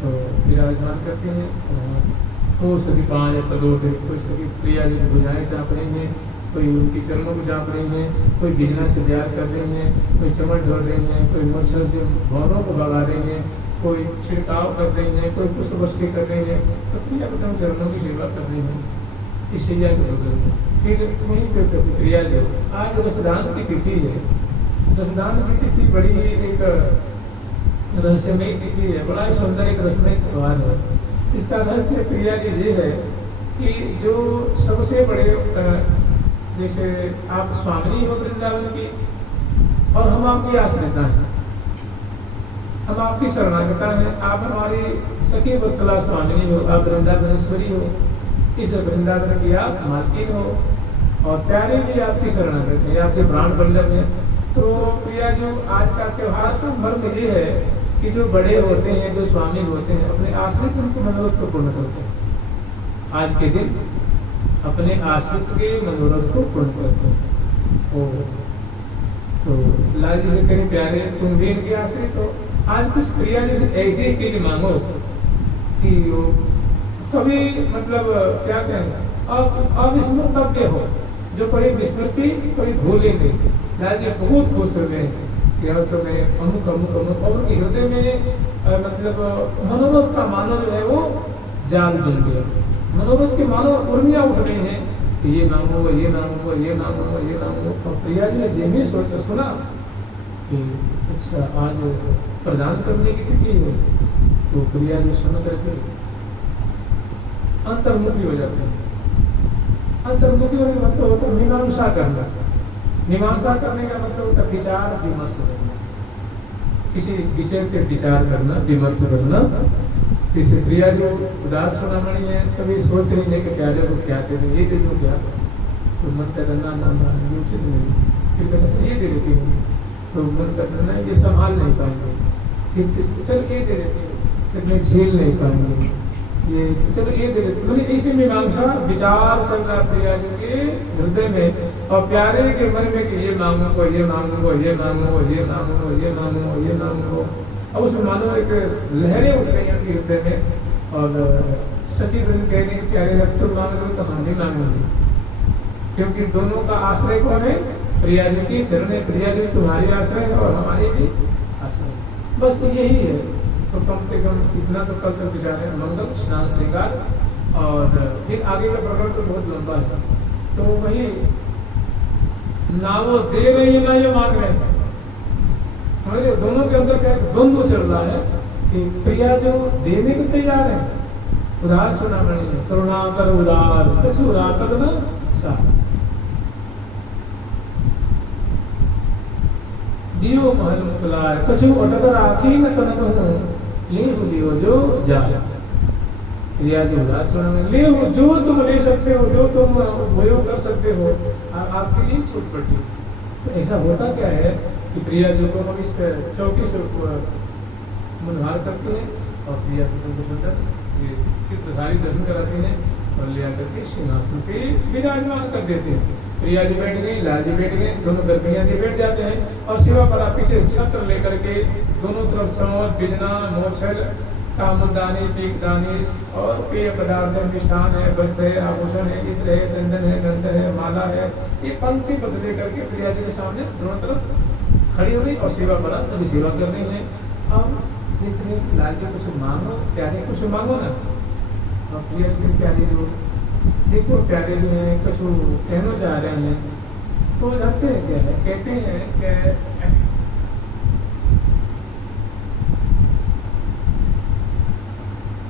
तो विराजमान करते हैं। हो सभी पाँच पलोट, कोई सभी प्रिया जी की भुजाएं चाप रही हैं, कोई उनकी चरणों को चाप रही हैं, कोई बिजना से प्यार कर रही हैं, कोई चमट ढोल रही हैं, कोई मूर्छल से भौरों को भगा रही हैं, कोई छिड़काव कर रही हैं, कोई पुष्प वस्ती कर रही हैं। तो प्रिया प्रथम चरणों की सेवा कर रही हैं इस सैया के बगल। फिर वहीं पे प्रिया जो आज रसदान की तिथि है, रसदान की तिथि बड़ी एक रहस्यमयी तिथि है, बड़ा ही सुंदर एक रसमय त्यौहार है। इसका रहस्य प्रिया जी ये है कि जो सबसे बड़े जैसे आप स्वामिनी हो वृंदावन की और हम आपकी आश्रिता हैं, हम आपकी शरणागता हैं, आप हमारी सखी वत्सला स्वामिनी हो, आप वृंदावनेश्वरी हो, इस वृंदावन की आप मालकिन हो और प्यारे भी आपकी शरणागत है, आपके प्राण बल्लभ हैं। तो प्रिया जो आज का त्यौहार का मर्म ये है कि जो बड़े होते हैं, जो स्वामी होते हैं, अपने आश्रित उनके मनोरथ को पूर्ण करते हैं। आज के दिन अपने आश्रित के मनोरथ को पूर्ण करते हैं। तो लाल जी से कहीं प्यारे तुम भी इनके आश्रित हो, आज कुछ प्रिया जी से ऐसी चीज मांगो कि वो कभी मतलब क्या कहें अविस्मृतव्य हो, जो कभी विस्मृति कभी भूले नहीं। लाल जी बहुत खुश हो गए कि अब तो मैं अमुक अमुक अमुक, और उनके हृदय में मतलब मनोरथ का मानो जो है वो जाल बन गया, मनोरथ के मानो उर्मियाँ उठ रही हैं कि ये मांगो, ये मांगो, ये मांगो, ये मांगो। और प्रिया जी ने जेमी सोच सुना कि अच्छा आज प्रदान करने की तिथि है, तो प्रिया जी सुन करके अंतर्मुखी हो जाते हैं। अंतर्मुखी होने का मतलब होता है मीमांसा करना। मीमांसा करने का मतलब होता है विचार विमर्श करना, किसी विषय पे विचार करना, विमर्श करना। जैसे प्रिया जो उदार सोनामणि है, तभी सोच रही है कि प्यारे को क्या दे दूँ, ये दे दूँ क्या, तो मन का करना ना ये उचित नहीं, फिर कहना ये दे देती हूँ, तो मन का करना ये संभाल नहीं पाएंगे, फिर चल ये दे देती हूँ, फिर मैं झेल नहीं पाएंगे, ये तो चलो ये दे देते। मतलब इसी मीमांसा विचार चल रहा प्रिया जी के हृदय में और प्यारे के मन में कि ये मांगो, ये मांगो, ये मांगो, ये मांगो, ये मांगो, ये मांगो। अब उसमें मानो एक लहरें उठ गई उनके हृदय में और सखी बहन कह रही है प्यारे अब तुम मांग लो तो हम नहीं मांगेंगे, क्योंकि दोनों का आश्रय कौन है, प्रिया जी की चरण है। प्रिया जी तुम्हारी आश्रय है और हमारी भी आश्रय, बस यही है। तो कम से कम इतना तो कल तक विचार है। मंगल स्नान श्रृंगार और फिर आगे का प्रकरण तो बहुत लंबा है। तो वही ना वो दे रही है ना ये मांग रहे हैं, समझे, दोनों के अंदर क्या द्वंद्व चल रहा है कि प्रिया जो देने को तैयार है, उदार चुनामणि है, करुणा कर उदार, कुछ उदार कर ना सार। दियो महल मुकलाय कछु अटकर आखी न तनक हूँ ले लियो जो जाए। प्रिया जी उदाचरण में ले जो तुम ले सकते हो, जो तुम उपयोग कर सकते हो, आपके लिए छूट पड़ी। तो ऐसा होता क्या है कि प्रिया जी को हम इस चौकी से मुनहार करते हैं और प्रिया जी को सुंदर ये चित्रधारी दर्शन कराते हैं और ले आकर के सिंहासन पे विराजमान कर देते हैं। प्रिया जी बैठ गई, लाल जी बैठ गए, दोनों गर्भिया जी बैठ जाते हैं और शिवा पर पीछे छत्र लेकर के दोनों तरफ चौर बिजना मोछल कामदानी पीकदानी और पेय पदार्थ है, मिष्ठान है, वस्त्र है, आभूषण है, इत्र है, चंदन है, गंध है, माला है, ये पंक्ति बद लेकर के प्रिया जी के सामने दोनों तरफ खड़ी हो गई और सेवा बड़ा सभी सेवा कर रही है। अब देख रहे हैं लाल जी कुछ मांगो, प्यारे कुछ मांगो ना। और प्रिया जी प्यारे जो देखो प्यारे जो है कुछ कहना चाह रहे हैं तो जाते हैं क्या है, कहते हैं कि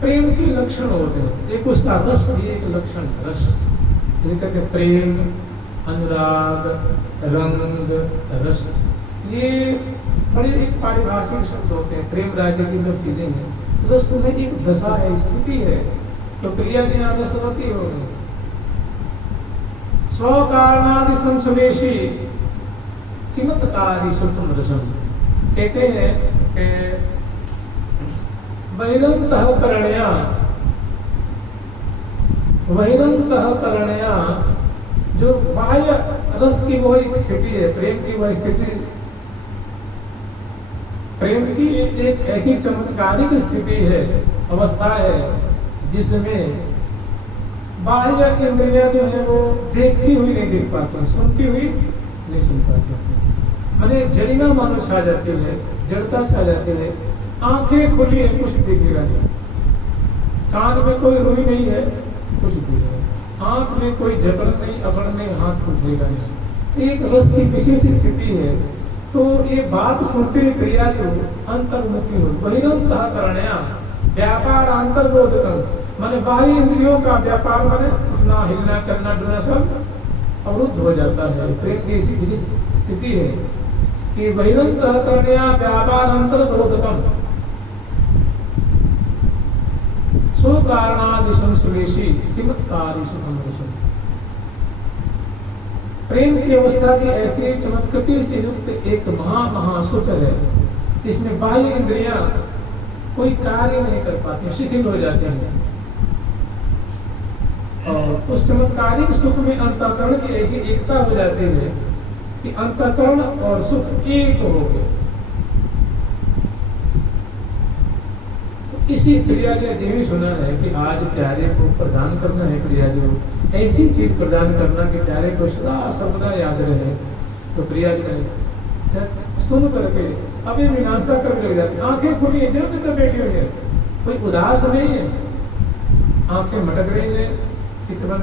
प्रेम के लक्षण होते हैं। एक उसका रस भी एक लक्षण है, रस जैसे कहते हैं प्रेम, अनुराग, रंग, रस, ये बड़े एक पारिभाषिक शब्द होते हैं। प्रेम राज्य की सब चीजें हैं। रस में एक दशा है, स्थिति है। तो प्रिया जी आदर्शवती हो गई। स्वकारणादि संश्लेषी चिमत्कारी सुतम रसम, कहते हैं कि बहिरंतःकरणया जो बाह्य रस की वो एक स्थिति है, प्रेम की वह स्थिति, प्रेम की एक ऐसी चमत्कारिक स्थिति है, अवस्था है जिसमें बाह्य इंद्रियां जो है वो देखती हुई नहीं देख पाती, सुनती हुई नहीं सुन पाती, माने जड़िमा मानो छा जाती है, जड़ता छा जाती है। आंखें खुली है, कुछ दिखेगा नहीं, कान में कोई रुई नहीं है, कुछ दिखेगा, आंख में कोई जबड़ नहीं, अबड़ नहीं, हाथ उठेगा नहीं। एक रस की विशेष स्थिति है। तो ये बात सुनते हुए प्रिया जो अंतर्मुखी हो, बहिरंतःकरणया व्यापार अंतर्बोधकम, माने बाह्य इंद्रियों का व्यापार माने उठना, हिलना, चलना, डुलना सब अवरुद्ध हो जाता है। प्रेम की ऐसी विशेष स्थिति है कि बहिरंतःकरणया व्यापार अंतर्बोधकम स्वकारणादि संश्लेषी चमत्कारी सुखम रसम। प्रेम की अवस्था की ऐसी चमत्कृति से युक्त एक महा सुख है जिसमें बाह्य इंद्रियां कोई कार्य नहीं कर पाती, शिथिल हो जाते हैं। और उस चमत्कारिक सुख में अंतःकरण की ऐसी एकता हो जाती है कि अंतःकरण और सुख एक हो गए। तो इसी प्रिया ने देवी सुना है कि आज प्यारे को प्रदान करना है, प्रिया जो ऐसी चीज प्रदान करना कि प्यारे को सदा सर्वदा याद रहे। तो प्रिया जी ने सुन करके अभी मीमांसा करने लग जाती, आंखें खुली है, जब तो बैठी हुई है, कोई उदास नहीं है, आंखें मटक रही है, चितवन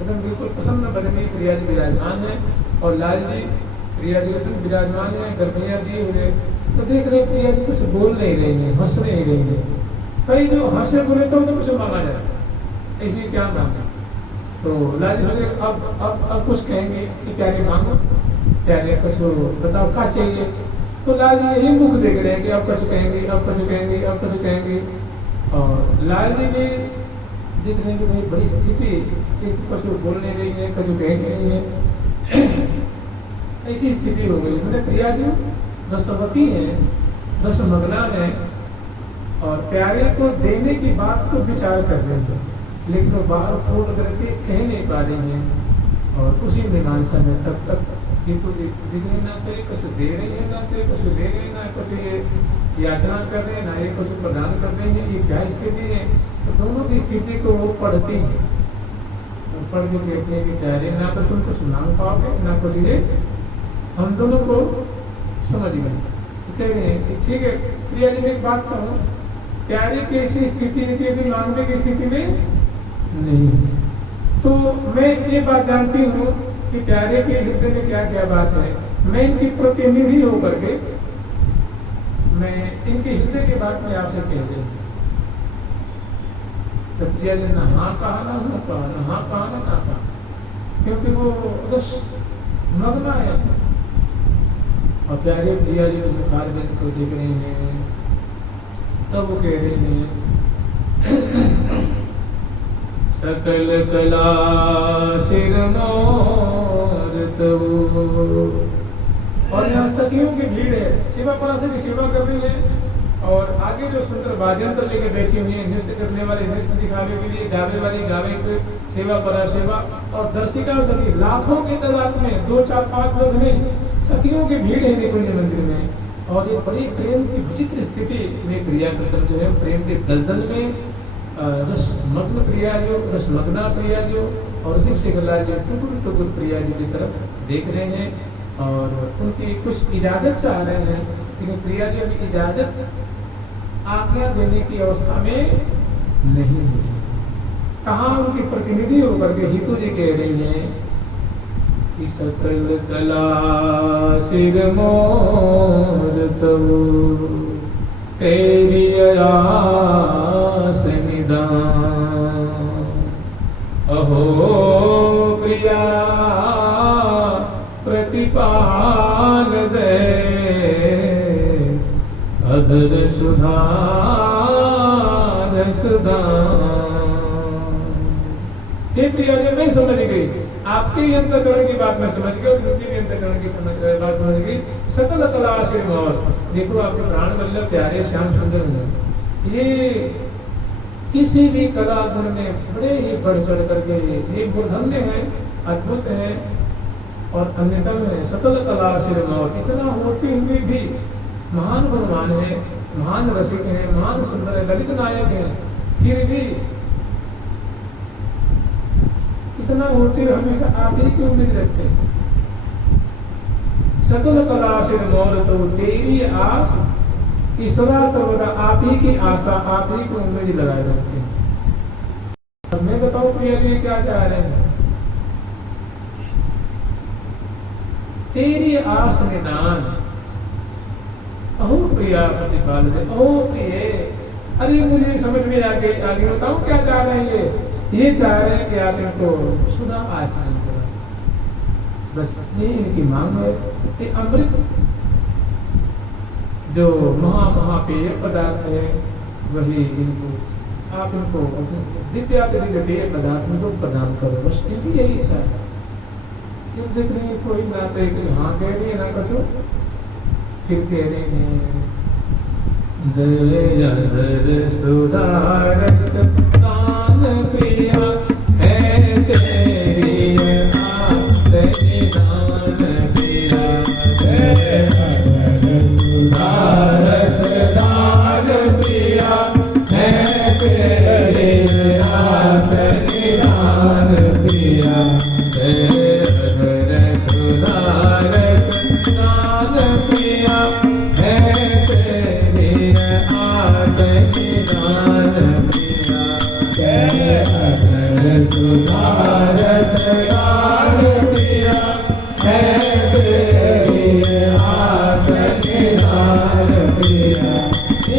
एकदम बिल्कुल प्रसन्न बदनी प्रिया जी विराजमान है और लाल जी प्रिया जी के संग विराजमान है, गर्भैया दिए हुए। तो देख रहे प्रिया जी कुछ बोल नहीं रही है, हंस नहीं रही है। भाई जो हंसे बोले तो कुछ मांगा जाए, ऐसी क्या मांगे। तो लाल जी सोचे अब कुछ कहेंगे कि प्यारे मांगो, प्यारे कुछ बताओ क्या चाहिए। तो लाल जी यही मुख देख रहे हैं कि अब कुछ कहेंगे, अब कुछ कहेंगे, अब कुछ कहेंगे। और लाल जी भी देख रहे हैं कि भाई बड़ी स्थिति, कुछ बोल नहीं रही है, कुछ कह नहीं रही है, ऐसी स्थिति हो गई। मतलब प्रिया जी रसवती है, रसमग्ना है और प्यारे को देने की बात को विचार कर रहे हैं, लेकिन वो बाहर फोड़ करके कह नहीं पा रही हैं। और उसी मीमांसा में तब तक ये तो दिखने ना तो ये कुछ दे रही है, ना तो ये कुछ दे रही है, ना कुछ ये याचना कर रहे हैं, ना ये कुछ प्रदान कर रहे हैं, ये क्या स्थिति है। तो दोनों की स्थिति को वो पढ़ती है, पढ़ के कहते हैं कि प्यारे ना तो तुम कुछ मांग पाओगे, ना कुछ ये हम दोनों को समझ गए। तो कह रहे हैं कि ठीक है प्रिया जी, मैं एक बात कहूँ, प्यारे की ऐसी स्थिति है कि अभी मांगने की स्थिति में नहीं। तो मैं ये बात जानती हूँ कि प्यारे के हृदय में क्या क्या बात है, मैं इनकी प्रतिनिधि होकर के मैं इनके हृदय की बात में आपसे कह रही हूँ। तो प्रिया जी ना हाँ कहा, ना हूँ कहा, ना हाँ कहा, ना कहा, क्योंकि वो रस मग्ना है। और प्यारे प्रिया जी जो कालबेल को देख रहे हैं, तब वो कह रहे हैं सकल कला सिर मोर तबु। और यहाँ सखियों की भीड़ है, सेवा पराशर की सेवा कर रही है, और आगे जो सुंदर वाद्यंत्र लेके बैठी हुई है, नृत्य करने वाले नृत्य दिखावे के लिए, गावे वाली गावे के, सेवा परा सेवा, और दर्शिका सखी लाखों की तादाद में, 2 4 5 10 में सखियों की भीड़ है निकुंज मंदिर में। और ये बड़ी प्रेम की विचित्र स्थिति में प्रिया कृतन जो है, प्रेम के दलदल में रसमग्न प्रिया जो, रसमग्ना प्रिया जो, और रसिक शेखरलाल जो टुकुर टुकुर प्रिया जी की तरफ देख रहे हैं, और उनकी कुछ इजाजत चाह रहे हैं, लेकिन प्रिया जी अभी इजाजत आज्ञा देने की अवस्था में नहीं है। कहाँ उनकी प्रतिनिधि होकर के हितू जी कह रही हैं कि सकल कला सिर मोर तबु, तेरी आस निदान। अहो प्रिया प्रतिपाल दे, अधर सुधार सुदान। हे प्रिया जी, मैं समझ गई, आपके अंतःकरण की बात मैं समझ गई, और मुझे भी अंतःकरण की बात समझ गई। सकल कला से मोर, देखो आपके प्राण वल्लभ प्यारे श्याम सुंदर हैं, ये किसी भी कला गुण में बड़े ही बढ़ चढ़ करके ये बुर्धन्य है, अद्भुत है और अन्यतम है। सकल कला से मोर, इतना होते हुए भी महान गुणवान है, महान रसिक है, महान सुंदर है, ललित नायक है, फिर भी इतना होते हुए हमेशा आप ही की उम्मीद रखते हैं। सकल कला से मोर तो तेरी आस, कि सदा सर्वदा आप ही की आशा, आप ही की उम्मीद लगाए रखते हैं। अब मैं बताऊं प्रिया जी क्या चाह रहे हैं, तेरी आस निदान। अहो प्रिया प्रतिपाल दे, अहो प्रिय, अरे मुझे समझ में आगे बताऊं क्या चाह रहे हैं। ये चाह रहे हैं कि आप इनको सुधा आचरण करो, बस ये इनकी मांग है। ये अमृत जो महापेय पदार्थ है, वही इनको, आप इनको दिव्य पेय पदार्थ इनको प्रदान करो, बस इनकी यही इच्छा है। क्यों देख रहे हैं कोई ना तो एक हाँ कह रही है ना कुछ, फिर कह रहे हैं दर सुधार सतान प्रिया है तेरी आस निदान प्रिया, सुधार सतान प्रिया है तेरी आस निदान प्रिया, सुधार सतान प्रिया है तेरी आस निदान प्रिया, सुधार सतान प्रिया है तेरी आस निदान प्रिया।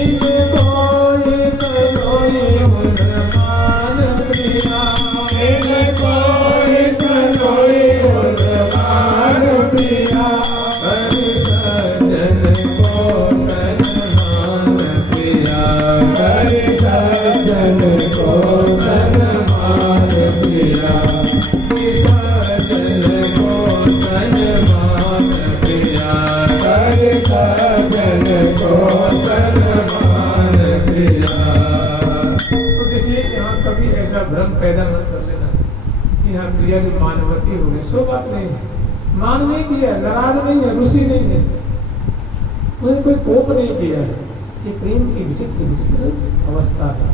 इनको कलोई उन्मान प्रिया, इनको कलोई उन्मान प्रिया, हरि सज्जन को सन्मान प्रिया, हरि सज्जन को सन्मान प्रिया, सज्जन को सन्मान प्रिया, हरि सज्जन को सन्मान प्रिया। तो देखिए यहाँ कभी ऐसा भ्रम पैदा मत कर लेना कि यहाँ प्रिया की मानवती हो गई, सो बात नहीं है। मान नहीं किया, नाराज नहीं है, रुचि नहीं है, उन्होंने कोई कोप नहीं किया है। ये प्रेम की विचित्र विचित्र अवस्था है।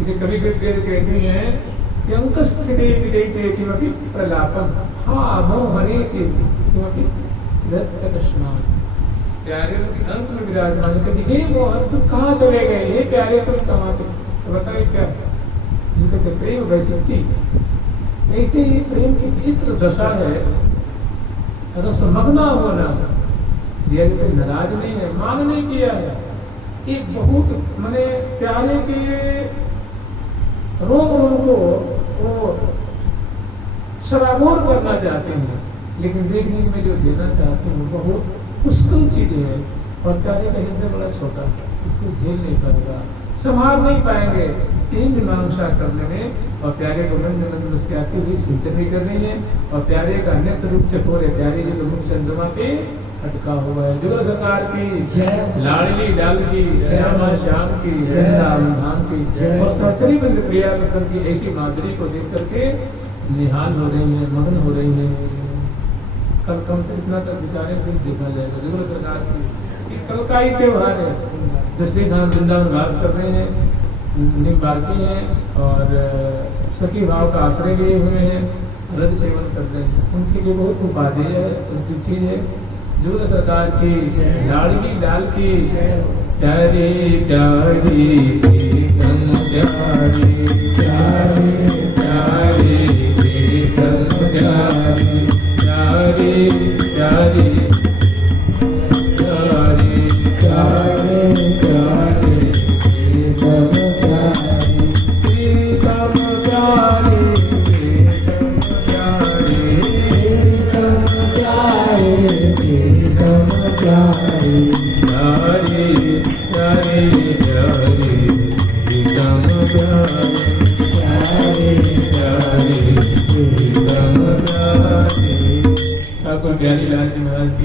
इसे कभी कभी कहती हैं कि अंक स्थिति विदयते किमपि प्रलापम, हाँ मोहनेति किमपि दत्तकृष्णान। प्यारे उनके अंक में विराजमान कहती, हे मोहन तुम कहाँ चले गए, हे प्यारे तुम कहाँ थे, तो बताइए क्या इनका प्रेम वैचित्री। ऐसे ही प्रेम की विचित्र दशा है, रसमग्ना होना, जिया कोई नाराज नहीं है, मान नहीं किया है। एक बहुत मैंने प्यारे के रोम रोम को वो सराबोर करना चाहते हैं, लेकिन देखने में जो देना चाहते हैं वो बहुत पुष्कल चीजें हैं और प्यारे का हृदय बड़ा छोटा है, इसको झेल नहीं पाएगा, संभाल नहीं पाएंगे। यही मीमांसा करने में और प्यारे को मंद मंद मुस्कुराती हुई सूचन भी कर रही है और प्यारे का नेत्र रूप चकोर है, प्यारे जी के मुख चंद्रमा पे अटका हुआ है। जुगल सरकार की जय, लाडली लाल की, श्यामा श्याम की, वृंदावन धाम की जय। और सहचरी बंद प्रिया मतलब की ऐसी माधुरी को देख करके निहाल हो रही है, मगन हो रही है। कल कम से इतना तक बेचारे दिन देखा जाएगा। जुगल सरकार की कल का ही त्योहार है, जो श्री धाम वृंदावन वास कर रहे हैं, निम्बार्की हैं और सखी भाव का आश्रय लिए हुए हैं, रज सेवन कर रहे हैं, उनके लिए बहुत उपाधि है, उनकी चीज है। जुगल सरकार की लाडली लाल की प्यारी प्यारी प्रीतम प्यारी प्यारी प्यारी प्रीतम प्यारी प्यारी प्यारी प्यारी प्यारी प्यारी प्रीतम प्यारी प्रीतम प्यारी प्रीतम प्यारी प्रीतम प्यारी प्यारी प्यारी प्यारी प्रीतम प्यारी प्यारी प्यारी प्रीतम प्यारी। ठाकुर प्यारी लाल जी महाराज की